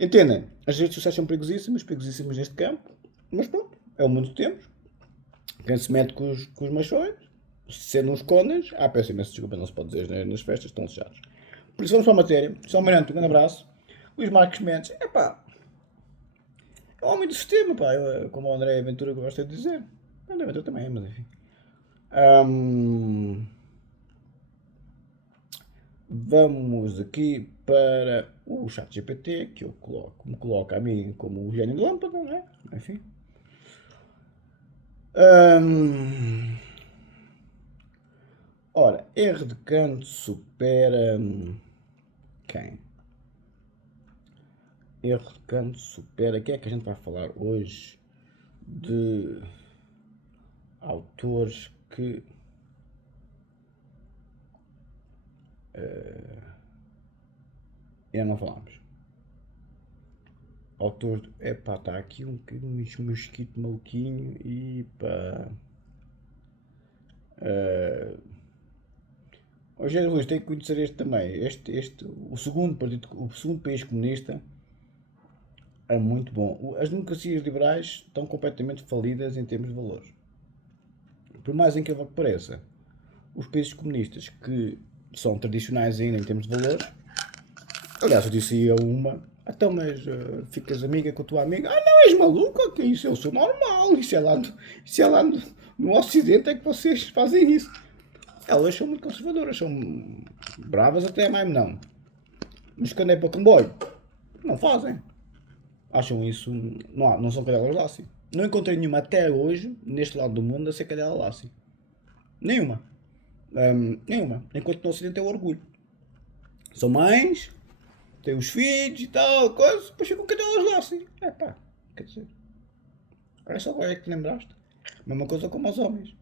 Entendem? As redes sociais são perigosíssimas neste campo, mas pronto, é o mundo que temos. Quem se mete com os machões, sendo uns conas, peço imensa desculpa, não se pode dizer nas festas, estão fechados. Por isso vamos para a matéria. São Mirante, um grande abraço. Luís Marques Mendes, é um homem do sistema, como o André Ventura gosta de dizer. O André Ventura também, mas enfim. Vamos aqui para o chat GPT, que me coloca a mim como o gênio de lâmpada, não é? Enfim. Ora, R de canto supera quem? R de canto supera. Quem é que a gente vai falar hoje de autores que ainda não falámos? Autores. Epá, está aqui um mosquito maluquinho e pá. Hoje é Luís, tem que conhecer este também. O segundo país comunista é muito bom. As democracias liberais estão completamente falidas em termos de valores. Por mais incrível que pareça, os países comunistas que são tradicionais ainda em termos de valores, aliás, eu disse a uma, então, mas ficas amiga com a tua amiga? Não, és maluca? Que isso? Eu sou normal. Isso é lá no Ocidente é que vocês fazem isso. Elas são muito conservadoras, são bravas até mais não. Mas quando é para comboio, não fazem. Acham isso, não são cadelas Lassie. Não encontrei nenhuma até hoje, neste lado do mundo, a ser cadela Lassie. Nenhuma. Nenhuma. Enquanto no Ocidente é o orgulho. São mães, têm os filhos e tal, coisa, depois ficam cadelas Lassie. Quer dizer. É só agora é que te lembraste. Mesma coisa como os homens.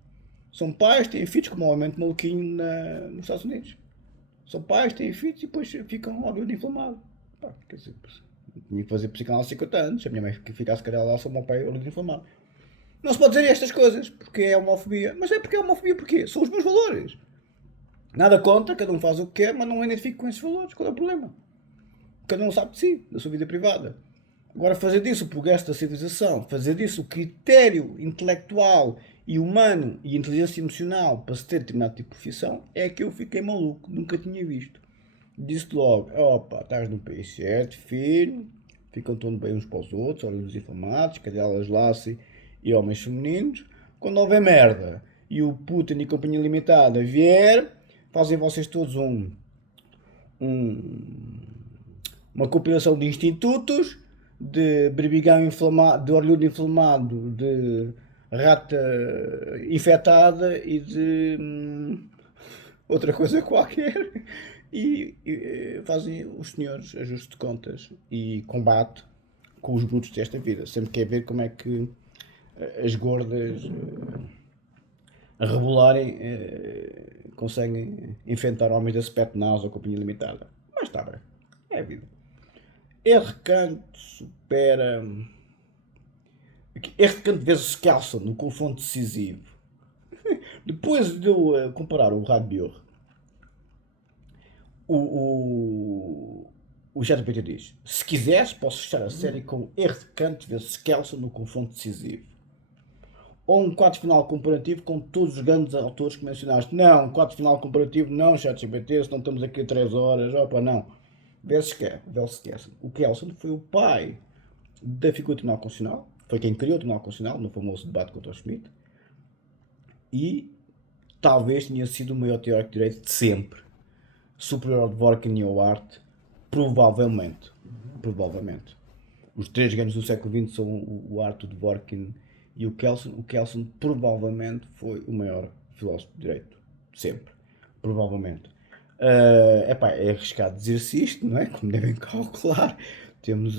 São pais, têm filhos, como o aumento maluquinho nos Estados Unidos. São pais, têm filhos e depois ficam orgulho inflamado. Quer dizer, tinha que fazer psicanálise há 50 anos. Se a minha mãe ficasse cadela lá, sou o meu pai orgulho inflamado. Não se pode dizer estas coisas, porque é homofobia. Mas é porque é homofobia, porquê? São os meus valores. Nada contra, cada um faz o que quer, mas não identifico com esses valores. Qual é o problema? Cada um sabe de si, da sua vida privada. Agora, fazer disso o progresso da civilização, fazer disso o critério intelectual e humano e inteligência emocional para se ter determinado tipo de profissão, é que eu fiquei maluco, nunca tinha visto. Disse logo, estás no país certo, filho, ficam todos bem uns para os outros, olhos os informados, cadelas Lassie e homens femininos. Quando houver merda e o Putin e companhia limitada vier, fazem vocês todos uma compilação de institutos, de berbigão inflamado, de orelhudo inflamado, de rata infectada e de outra coisa qualquer. E fazem os senhores ajuste de contas e combate com os brutos desta vida. Sempre quer ver como é que as gordas a rebolarem conseguem enfrentar homens da Spetnaz ou Companhia Limitada. Mas está bem, é a vida. R canto supera. R canto vezes Skelson no confronto decisivo. Depois de eu comparar o Radbior, o GPT diz: se quiseres, posso fechar a série com R canto vezes Skelson no confronto decisivo. Ou um quadro final comparativo com todos os grandes autores que mencionaste. Não, um quadro final comparativo não, ChatGPT, se não estamos aqui a 3 horas, não. Versus Kelson. O Kelson foi o pai da figura do Tribunal Constitucional, foi quem criou o Tribunal Constitucional no famoso debate contra o Schmitt, e talvez tenha sido o maior teórico de direito de sempre, superior ao Dworkin e ao Hart, provavelmente. Os três grandes do século XX são o Hart, o Dworkin e o Kelson. O Kelson provavelmente foi o maior filósofo de direito de sempre, provavelmente. É arriscado dizer-se isto, não é? Como devem calcular, temos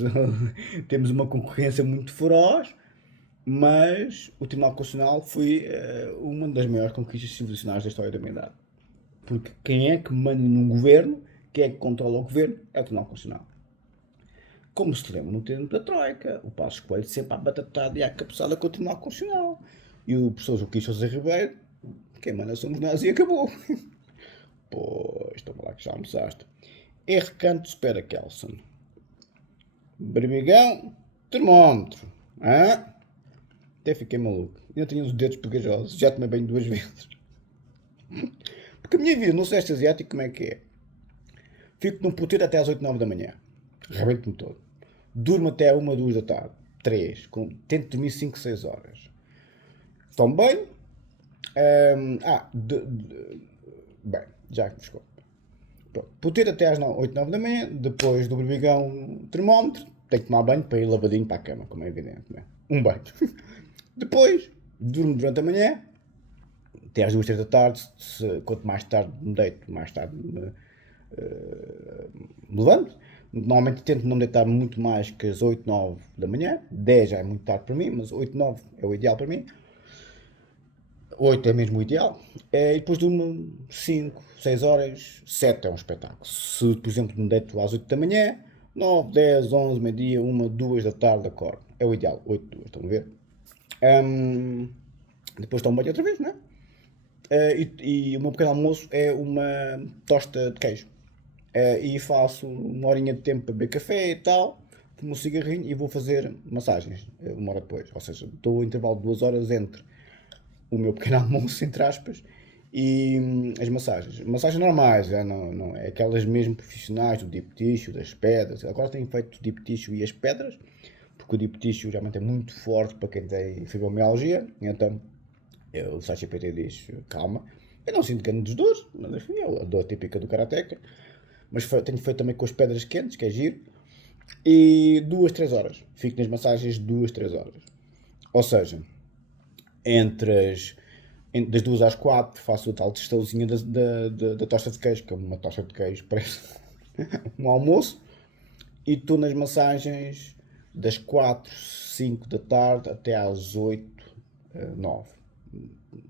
uma concorrência muito feroz, mas o Tribunal Constitucional foi uma das maiores conquistas civilizacionais da história da humanidade. Porque quem é que manda num governo, quem é que controla o governo, é o Tribunal Constitucional. Como se lembra no tempo da Troika, o Passos Coelho sempre à batatada e à cabeçada com o Tribunal Constitucional. E o professor Joaquim Sousa Ribeiro, quem manda somos nós e acabou. Pois, toma lá que já almoçaste. R canto supera Kelson. Berbigão, termómetro. Até fiquei maluco. Ainda tinha os dedos pegajosos. Já tomei banho 2 vezes. Porque a minha vida no Sudeste Asiático, como é que é? Fico num puteiro até às 8, 9 da manhã. Rebento-me todo. Durmo até 1, 2 da tarde. 3. Tento dormir 5, 6 horas. Tomo banho. Bem, já que vos conto. Puteiro até às 8, 9 da manhã. Depois do berbigão, termómetro. Tenho que tomar banho para ir lavadinho para a cama, como é evidente. Não é? Um banho. Depois, durmo durante a manhã. Até às 2, 3 da tarde. Quanto mais tarde me deito, mais tarde me levanto. Normalmente tento não me deitar muito mais que as 8, 9 da manhã. 10 já é muito tarde para mim, mas 8, 9 é o ideal para mim. 8 é mesmo o ideal. E depois durmo 5, 6 horas, 7 é um espetáculo. Se, por exemplo, me deito às 8 da manhã, 9, 10, 11, meio-dia, 1, 2 da tarde acordo. É o ideal, 8, 2, estão a ver? Depois tomo banho outra vez, não é? E o meu pequeno almoço é uma tosta de queijo. E faço uma horinha de tempo para beber café e tal, fumo um cigarrinho e vou fazer massagens uma hora depois. Ou seja, estou a intervalo de 2 horas entre o meu pequeno almoço, entre aspas, e as massagens. Massagens normais, não é aquelas mesmo profissionais, do deep tissue, das pedras. Agora tenho feito o deep tissue e as pedras, porque o deep tissue realmente é muito forte para quem tem fibromialgia, então o ChatGPT diz, calma, eu não sinto grandes dores, mas enfim, é a dor típica do karateca, mas tenho feito também com as pedras quentes, que é giro, e 2, 3 horas, fico nas massagens 2, 3 horas, ou seja, das 2 às 4 faço o tal testãozinho da tosta de queijo, que é uma tosta de queijo, parece um almoço, e estou nas massagens das 4, 5 da tarde até às 8, 9.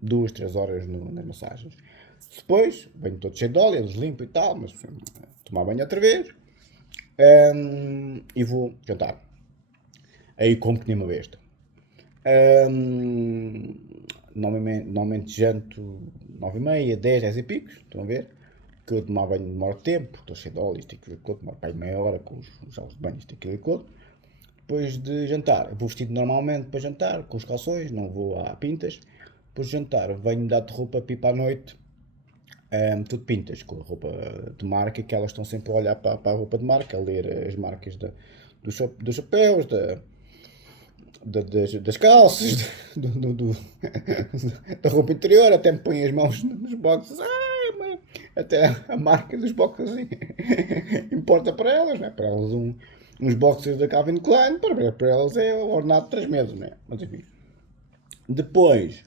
2, 3 horas nas massagens. Depois, venho todo cheio de óleo, eles limpam e tal, mas tomar banho outra vez. E vou jantar. Aí como que nem uma besta. Normalmente janto 9h30, 10, 10 e picos, estão a ver? Que eu tomar banho demora tempo, estou cheio de óleo, isto aquilo e aquilo, demora para aí meia hora com os gelos de banho, isto aquilo e aquilo. Depois de jantar, vou vestido normalmente para jantar, com os calções, não vou a pintas. Depois de jantar, venho dar de roupa pipa à noite, tudo pintas, com a roupa de marca, que elas estão sempre a olhar para a roupa de marca, a ler as marcas dos chapéus, das calças, da roupa interior, até me põem as mãos nos boxes, até a marca dos boxes importa para elas, não é? Para elas uns boxers da Calvin Klein, para elas é ordenado de 3 meses, não é? Mas enfim. Depois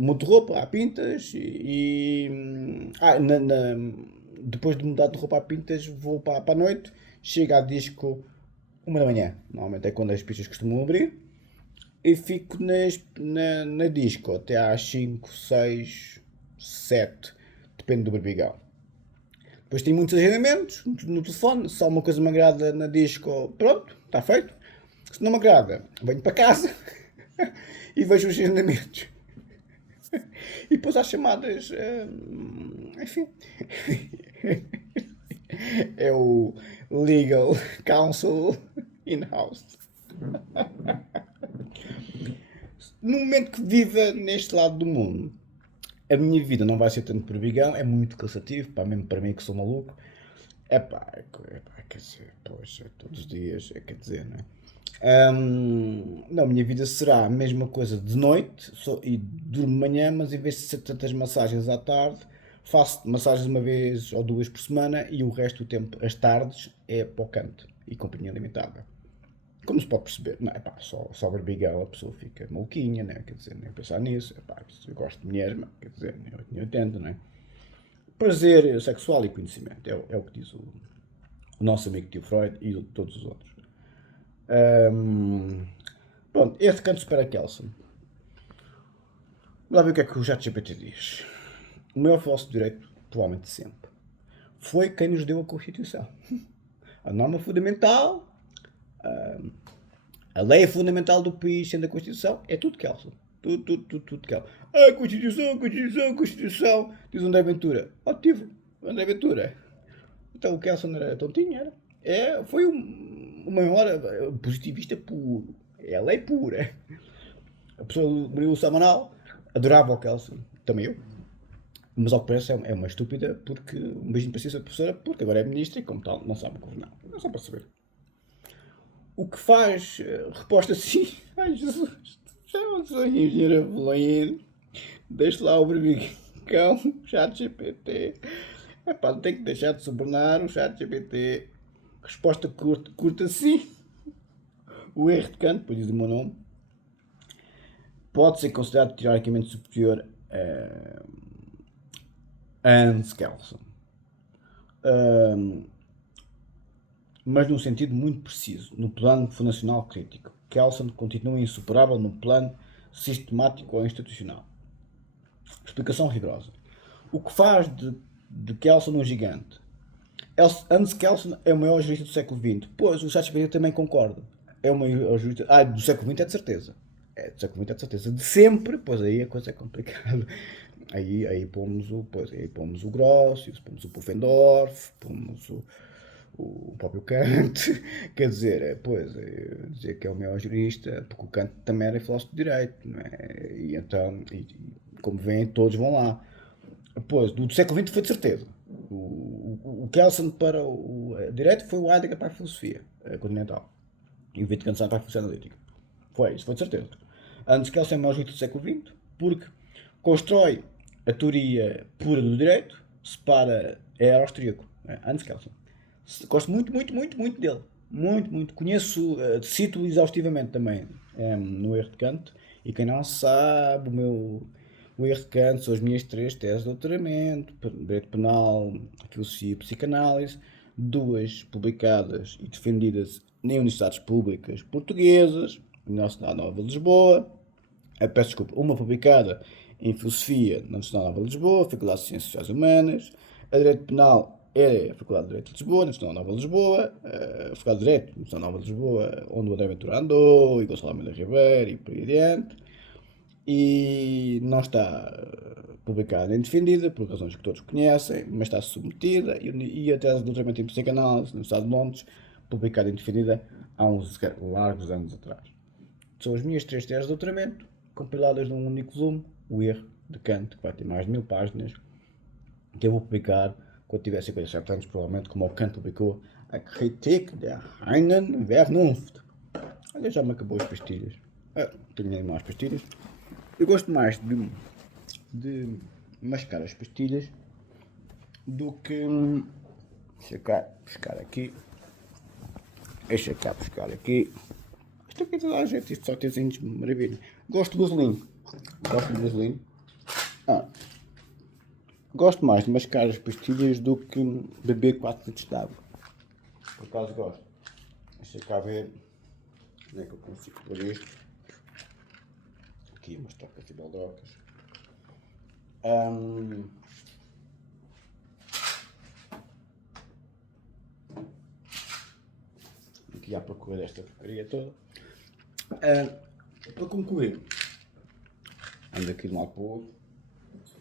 mudo de roupa, há pintas depois de mudar de roupa a pintas vou para a noite, chego à disco 1 da manhã, normalmente é quando as pistas costumam abrir, e fico na disco até às 5, 6, 7, depende do berbigão. Depois tenho muitos agendamentos no telefone, só uma coisa me agrada na disco, pronto, está feito. Se não me agrada, venho para casa e vejo os agendamentos. E depois há chamadas, enfim, é o Legal Counsel in-house. No momento que viva neste lado do mundo, a minha vida não vai ser tanto por bigão, é muito cansativo, pá, mesmo para mim que sou maluco. Quer dizer, pois, todos os dias, quer dizer, não é? Não, a minha vida será a mesma coisa de noite e durmo de manhã, mas em vez de ser tantas massagens à tarde, faço massagens uma vez ou duas por semana e o resto do tempo, as tardes, é para o canto e companhia limitada. Como se pode perceber, não é pá, só berbigão a pessoa fica maluquinha, né? Quer dizer, nem pensar nisso, é pá, eu gosto de mulheres, mas, quer dizer, nem 8 nem 80, não é? Prazer sexual e conhecimento, é o que diz o nosso amigo tio Freud e todos os outros. Pronto, este canto para Kelson. Vamos lá ver o que é que o ChatGPT diz. O maior falso direito, provavelmente de sempre, foi quem nos deu a Constituição. A norma fundamental, a lei fundamental do país, sendo a Constituição, é tudo Kelson. Tudo Kelson. Ah, Constituição, diz André Ventura. Tive, André Ventura. Então o Kelson era tontinho, era? Foi o maior positivista puro. É a lei pura. A pessoa abriu o Samanal, adorava o Kelson. Também eu. Mas ao que parece é uma estúpida, porque um beijinho para si, sua professora, porque agora é ministra e como tal não sabe governar. Não é só para saber. O que faz resposta assim, ai Jesus, chama-se a engenheira Evelyn, deixe lá o berbicão, chat GPT. Epá, tem que deixar de subornar o chat GPT. Resposta curta, curta sim. O R de Kant, depois diz o meu nome, pode ser considerado teoricamente superior a Hans Kelsen. Mas num sentido muito preciso, no plano fundacional crítico. Kelsen continua insuperável no plano sistemático ou institucional. Explicação rigorosa. O que faz de Kelsen um gigante? Hans Kelsen é o maior jurista do século XX. Pois, o ChatGPT também concorda. É o maior jurista... do século XX é de certeza. Do século XX é de certeza. De sempre, pois aí a coisa é complicada. Aí pomos o Grotius, pomos o Pufendorf, pomos o próprio Kant. Quer dizer, dizer que é o maior jurista, porque o Kant também era filósofo de direito, não é? E então, como veem, todos vão lá. Pois, do século XX foi de certeza. O Kelsen para o direito foi o Heidegger para a filosofia continental. E o Wittgenstein para a filosofia analítica. Isso foi de certeza. Antes Kelsen é o maior jurista do século XX, porque constrói a teoria pura do direito, separa, é austríaco, Hans Kelsen. Gosto muito, muito, muito, muito dele. Muito, muito. Conheço, cito exaustivamente também no erro de Kant. E quem não sabe, o erro de Kant são as minhas 3 teses de doutoramento: Direito Penal, Filosofia e Psicanálise, 2 publicadas e defendidas em universidades públicas portuguesas, Universidade Nova de Lisboa. Peço desculpa, uma publicada em Filosofia na Universidade Nova de Lisboa, Faculdade de Ciências Sociais Humanas. A Direito Penal é a Faculdade de Direito de Lisboa, na Universidade Nova de Lisboa. A Faculdade de Direito na Universidade Nova de Lisboa, onde o André Ventura andou, e Gonçalo Almeida Ribeiro, e por aí adiante. E não está publicada nem defendida, por razões que todos conhecem, mas está submetida, e a tese de doutoramento em psicanálise no Estado de Londres, publicada e defendida há uns largos anos atrás. São as minhas 3 teses de doutoramento, compiladas num único volume, o erro de Kant, que vai ter mais de 1000 páginas, que eu vou publicar quando tiver 57 anos, provavelmente, como o Kant publicou a Kritik der reinen Vernunft. Olha, já me acabou as pastilhas. Tenho aí mais pastilhas. Eu gosto mais de mascar as pastilhas do que... Deixa cá buscar aqui. Isto aqui está a jeito, isto só tem de maravilha. Gosto de vaselina. Gosto mais de mascar as pastilhas do que beber 4 litros de água. Por acaso gosto. Deixa cá ver como é que eu consigo pôr isto. Aqui umas trocas e baldocas. Aqui à procura desta porcaria toda. Para concluir, ando aqui de um lado para o outro.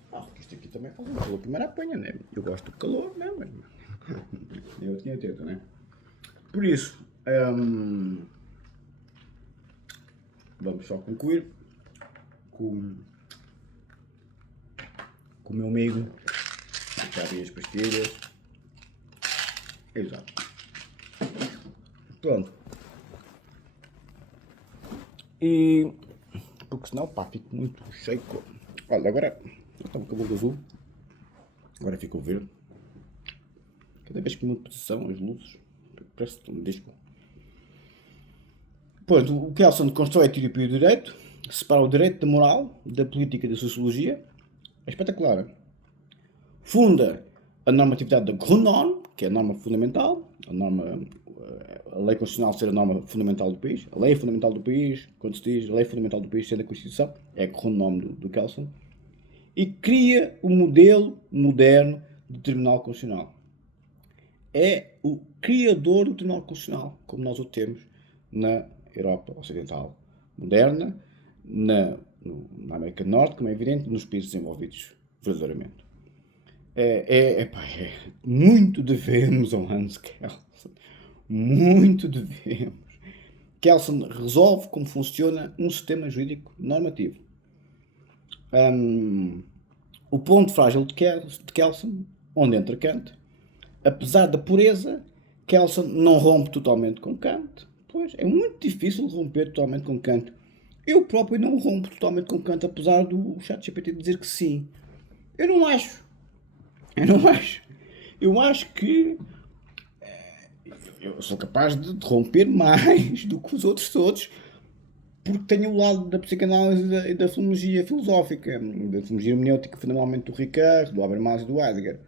Porque isto aqui também faz um calor. Primeiro apanha, né? Eu gosto do calor, né? Mas eu tinha teta, né? Por isso, vamos só concluir com o meu amigo. Já vi as pastilhas. Exato. Pronto. E porque senão, pá, fico muito cheio. Olha, agora estava com o cabelo azul. Agora ficou verde. Cada vez que mudo de posição, as luzes parece um disco. Pois, o Kelsen constrói a teoria do direito, separa o direito da moral, da política e da sociologia. É espetacular. Funda a normatividade da Grundnorm, que é a norma fundamental, a lei constitucional ser a norma fundamental do país, a lei fundamental do país, quando se diz a lei fundamental do país ser a Constituição, é a Grundnorm do Kelsen, e cria o modelo moderno do Tribunal Constitucional. É o criador do Tribunal Constitucional, como nós o temos na Europa Ocidental moderna, na América do Norte, como é evidente, nos países desenvolvidos verdadeiramente. Muito devemos ao Hans Kelsen. Muito devemos. Kelsen resolve como funciona um sistema jurídico normativo. O ponto frágil de Kelsen, onde entra Kant, apesar da pureza, Kelsen não rompe totalmente com Kant. Pois, é muito difícil romper totalmente com Kant. Eu próprio não rompo totalmente com Kant, apesar do ChatGPT dizer que sim. Eu não acho. Eu não acho. Eu acho que eu sou capaz de romper mais do que os outros todos, porque tenho o lado da psicanálise e da filologia filosófica, da filologia hermenêutica, fundamentalmente do Ricardo, do Habermas e do Heidegger.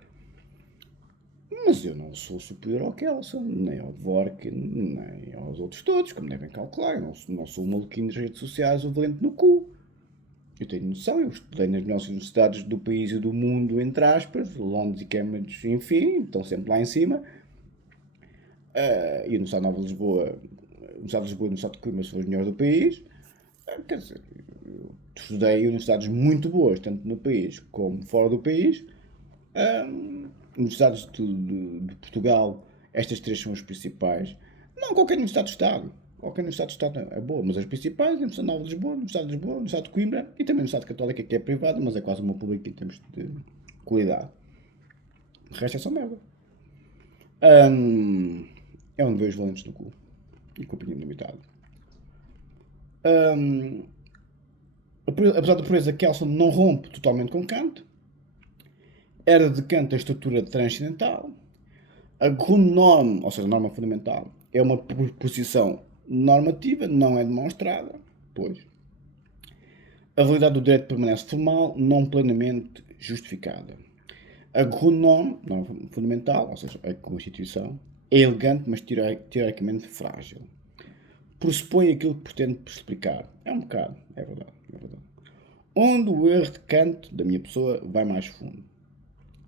Mas eu não sou superior ao Kelsen, nem ao Dworkin, nem aos outros todos, como devem calcular. Eu não sou o maluquinho das redes sociais, o valente no cu. Eu tenho noção, eu estudei nas melhores universidades do país e do mundo, entre aspas, Londres e Cambridge, enfim, estão sempre lá em cima. E no Estado de Nova Lisboa, no Estado de Lisboa e no Estado de Coimbra são os melhores do país. Quer dizer, eu estudei em universidades muito boas, tanto no país como fora do país. Universidades de Portugal, estas três são as principais. Não, qualquer universidade de Estado. Qualquer universidade de Estado é boa, mas as principais, a Universidade Nova de Lisboa, a Universidade de Lisboa, a Universidade de Coimbra e também a Universidade Católica, que é privada, mas é quase uma pública em termos de qualidade. O resto é só merda. É onde vejo os valentes no cu. E com opinião limitada. Apesar da pureza, Kelsen não rompe totalmente com Kant. Herda de Kant a estrutura transcendental. A Grundnorm, ou seja, a norma fundamental, é uma posição normativa, não é demonstrada, pois. A validade do direito permanece formal, não plenamente justificada. A Grundnorm, norma fundamental, ou seja, a Constituição, é elegante, mas teoricamente frágil. Pressupõe aquilo que pretende explicar. É um bocado, é verdade, é verdade. Onde o erro de Kant, da minha pessoa, vai mais fundo.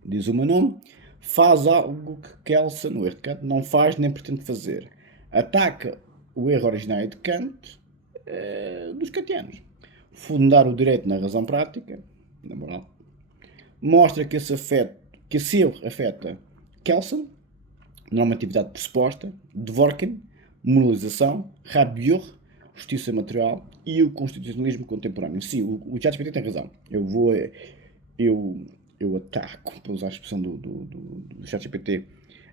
Diz o meu nome, faz algo que Kelsen, o erro de Kant, não faz nem pretende fazer. Ataca o erro originário de Kant dos kantianos. Fundar o direito na razão prática, na moral. Mostra que esse erro afeta Kelsen, normatividade pressuposta, Dworkin, moralização, Rabiot, justiça material e o constitucionalismo contemporâneo. Sim, o ChatGPT tem razão. Eu ataco, para usar a expressão do ChatGPT,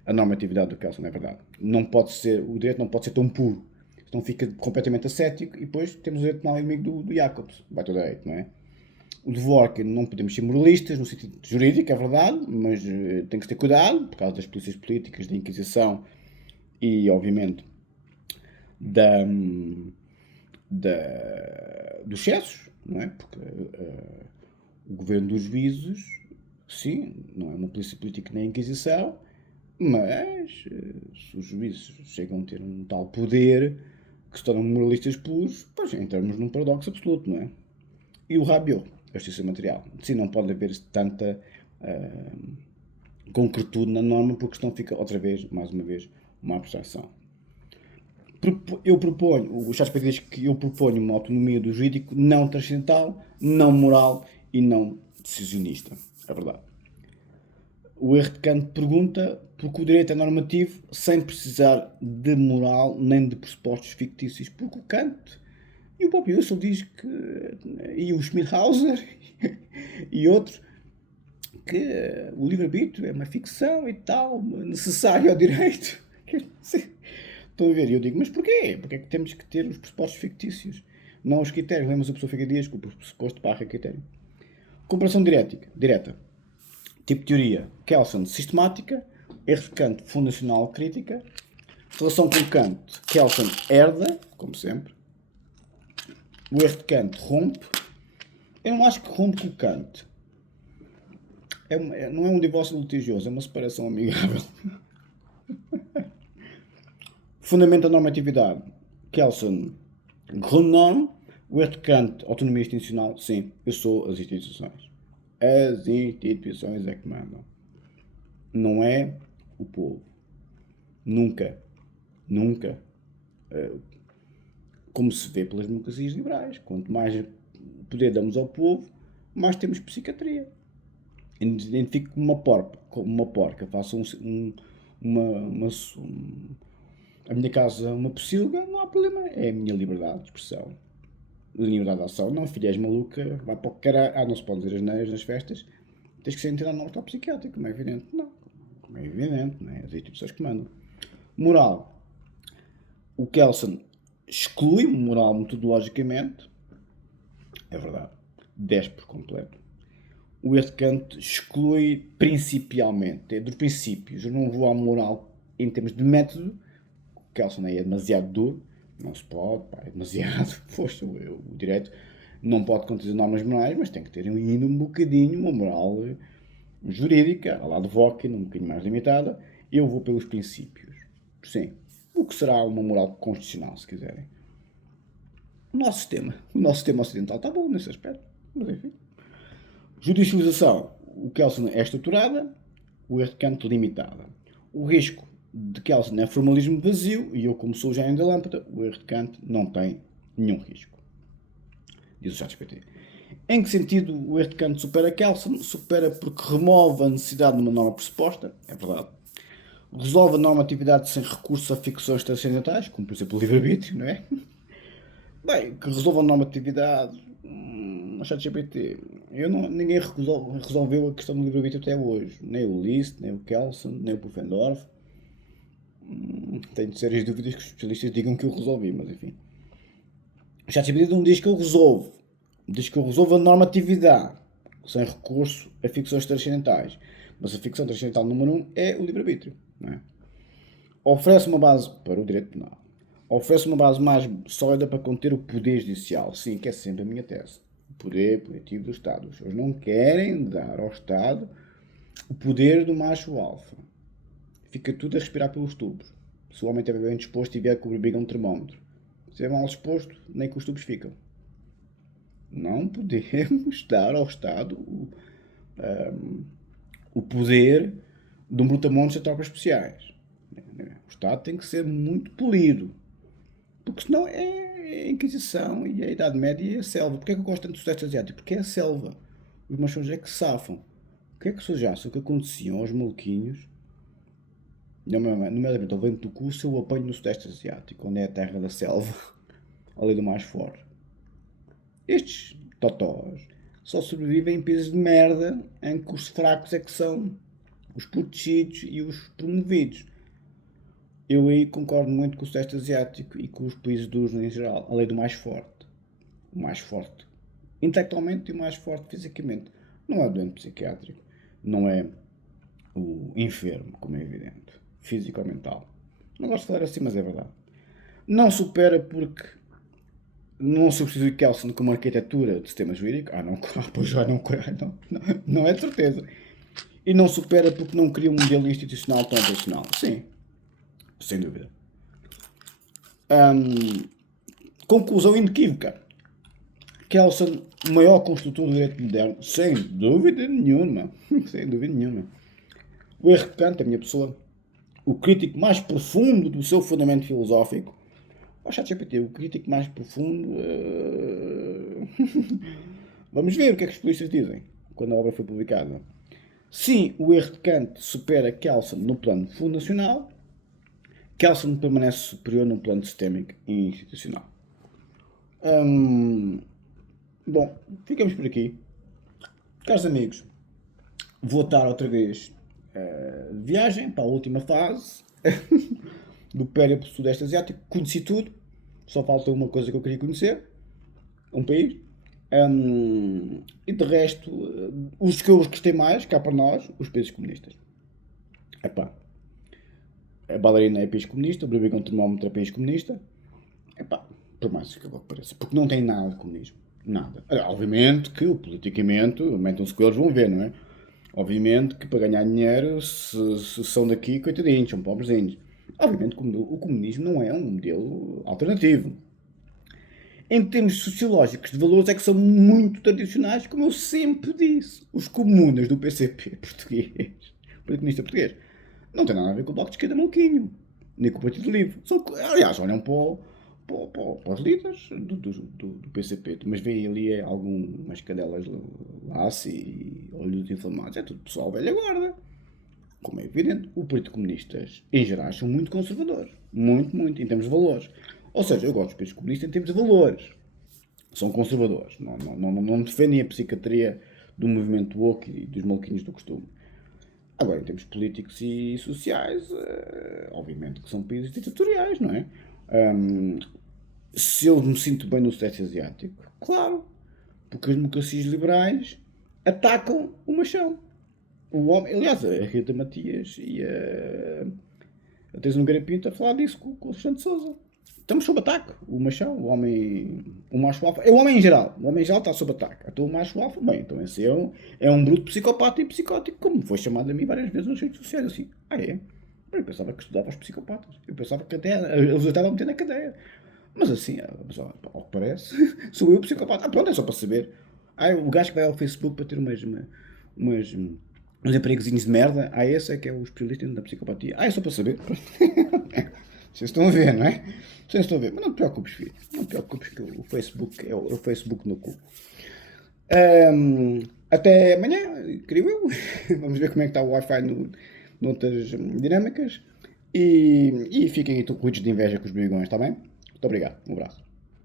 a normatividade do Kelsen, é verdade. Não pode ser, o direito não pode ser tão puro. Então fica completamente ascético e depois temos o direito penal inimigo do Jacobs. Vai toda a não é? O Dworkin, não podemos ser moralistas no sentido jurídico, é verdade, mas tem que ter cuidado, por causa das polícias políticas, da Inquisição e, obviamente, dos excessos, não é? Porque o governo dos juízes, sim, não é uma polícia política nem a Inquisição, mas se os juízes chegam a ter um tal poder que se tornam moralistas puros, pois entramos num paradoxo absoluto, não é? E o Rabiot, a justiça material. Sim, não pode haver tanta concretude na norma, porque senão fica outra vez, mais uma vez, uma abstração. O ChatGPT diz que eu proponho uma autonomia do jurídico não transcendental, não moral e não decisionista. É verdade. O erro de Kant pergunta porque o direito é normativo sem precisar de moral nem de pressupostos fictícios. Porque o Kant e o próprio Husserl diz que, e o Schmidhauser e outros, que o livre-arbítrio é uma ficção e tal, necessária ao direito. Estão a ver? E eu digo, mas porquê? Porquê é que temos que ter os pressupostos fictícios? Não os critérios. Lembra-se a pessoa fica dias com o pressuposto barra critério. Comparação direta. Tipo de teoria. Kelsen, sistemática. Erro de Kant, fundacional, crítica. Relação com Kant. Kelsen herda, como sempre. O erro de Kant rompe. Eu não acho que rompe com Kant. Não é um divórcio litigioso, é uma separação amigável. Fundamento da normatividade. Kelsen, Grundnorm. O erro de Kant, autonomia institucional. Sim, eu sou as instituições. As instituições é que mandam. Não é o povo. Nunca. Como se vê pelas democracias liberais. Quanto mais poder damos ao povo, mais temos psiquiatria. Identifico como uma porca. Faço a minha casa uma pocilga, não há problema. É a minha liberdade de expressão. Liberdade de ação. Não, filha, és maluca, vai para o caralho. Não se pode dizer as neiras nas festas. tens que ser internado no hospital psiquiátrico, como é evidente. Não. Como é evidente, não é? As instituições que mandam. Moral. O Kelsen exclui moral metodologicamente. É verdade. 10 por completo. O Kant exclui principialmente. É dos princípios. Eu não vou à moral em termos de método. O Kelsen aí é demasiado duro. Não se pode, pá, é demasiado. Poxa, o direito não pode conter normas morais, mas tem que ter ainda um bocadinho uma moral jurídica, ao lado de Dworkin, um bocadinho mais limitada. Eu vou pelos princípios. Sim. O que será uma moral constitucional, se quiserem? O nosso sistema ocidental está bom nesse aspecto. Mas enfim. Judicialização. O Kelsen é estruturada, o Kant limitada. O risco de Kelsen é formalismo vazio, e eu, como sou o gênio da lâmpada, o Kant não tem nenhum risco. Diz o ChatGPT. Em que sentido o Kant supera Kelsen? Supera porque remove a necessidade de uma norma pressuposta, é verdade. Resolve a normatividade sem recurso a ficções transcendentais, como por exemplo o livre-arbítrio, não é? Bem, que resolva a normatividade, o ChatGPT. Ninguém resolveu a questão do livre-arbítrio até hoje. Nem o Liszt, nem o Kelsen, nem o Pufendorf. Tenho sérias dúvidas que os especialistas digam que eu resolvi, mas enfim. O ChatGPT não diz que eu resolvo. Diz que eu resolvo a normatividade, sem recurso a ficções transcendentais. Mas a ficção transcendental número 1 é o livre-arbítrio. Não é? Oferece uma base para o direito penal. Oferece uma base mais sólida para conter o poder judicial. Sim, que é sempre a minha tese. O poder político do Estado. Os senhores não querem dar ao Estado o poder do macho alfa. Fica tudo a respirar pelos tubos. Se o homem estiver bem disposto e vier com o bebiga um termómetro. Se estiver mal disposto, nem que os tubos ficam. Não podemos dar ao Estado o poder de um brutamontes de tropas especiais. O Estado tem que ser muito polido. Porque senão é a Inquisição e a Idade Média e a selva. Porquê é que eu gosto tanto do Sudeste Asiático? Porque é a selva. Os machões é que se safam. O que é que se achasse? O que acontecia aos maluquinhos, nomeadamente ao vento do cu, se eu o apanho no Sudeste Asiático, onde é a terra da selva, ali do mais forte. Estes totós só sobrevivem em países de merda em que os fracos é que são os protegidos e os promovidos. Eu aí concordo muito com o Sudeste Asiático e com os países duros em geral. A lei do mais forte. O mais forte intelectualmente e o mais forte fisicamente. Não é o doente psiquiátrico. Não é o enfermo, como é evidente. Físico ou mental. Não gosto de falar assim, mas é verdade. Não supera porque não substitui Kelsen como arquitetura de sistema jurídico. Pois já não é de certeza. E não supera porque não cria um modelo institucional tão tradicional. Sim, sem dúvida. Conclusão inequívoca. Kelsen, o maior construtor do direito moderno, sem dúvida nenhuma. Sem dúvida nenhuma. O Kant, a minha pessoa, o crítico mais profundo do seu fundamento filosófico. O ChatGPT, o crítico mais profundo. Vamos ver o que é que os polícias dizem quando a obra foi publicada. Sim, o erro de Kant supera Kelsen no plano fundacional. Kelsen permanece superior no plano sistémico e institucional. Bom, ficamos por aqui. Caros amigos, vou estar outra vez de viagem para a última fase do périplo Sudeste Asiático. Conheci tudo, só falta uma coisa que eu queria conhecer, um país. E de resto, os que eu gostei mais, cá para nós, os países comunistas. Epá, a bailarina é país comunista, o bebê com termómetro é país comunista. Epá, por mais que pareça, porque não tem nada de comunismo. Nada. Obviamente que, politicamente, metam-se com eles, vão ver, não é? Obviamente que para ganhar dinheiro, se são daqui, coitadinhos, são pobrezinhos. Obviamente que o comunismo não é um modelo alternativo. Em termos sociológicos de valores é que são muito tradicionais, como eu sempre disse. Os comunas do PCP português, o Partido Comunista Português, não tem nada a ver com o Bloco de Esquerda maluquinho, nem com o Partido Livre. Aliás, olham para os líderes do PCP, mas veem ali algumas cadelas laço e olhos inflamados. É tudo pessoal velha guarda. Como é evidente, os Partidos Comunistas, em geral, são muito conservadores. Muito, em termos de valores. Ou seja, eu gosto dos Partidos Comunistas em termos de valores. São conservadores. Não defendem a psiquiatria do movimento woke e dos maluquinhos do costume. Agora, em termos políticos e sociais, obviamente que são países ditatoriais, não é? Se eu me sinto bem no Sudeste Asiático, claro, porque as democracias liberais atacam o machão. O homem, aliás, a Rita Matias e a Teresa Nogueira Pinto a falar disso com o Alexandre de Sousa. Estamos sob ataque. O machão, o macho alfa, é o homem em geral. O homem em geral está sob ataque. Então o macho alfa, bem, então esse é um bruto psicopata e psicótico, como foi chamado a mim várias vezes nas redes sociais. Assim, é? Eu pensava que estudava os psicopatas. Eu pensava que até eles estavam a meter na cadeia. Mas assim, ao que parece, sou eu o psicopata. Ah, pronto, é só para saber. O gajo que vai ao Facebook para ter uns empregozinhos de merda. Esse é que é o especialista da psicopatia. É só para saber. Vocês estão a ver, não é? Vocês estão a ver. Mas não te preocupes, filho. Não te preocupes que o Facebook é o Facebook no cu. Até amanhã, creio eu. Vamos ver como é que está o Wi-Fi noutras dinâmicas. E fiquem aí ruídos de inveja com os brigões, está bem? Muito obrigado. Um abraço.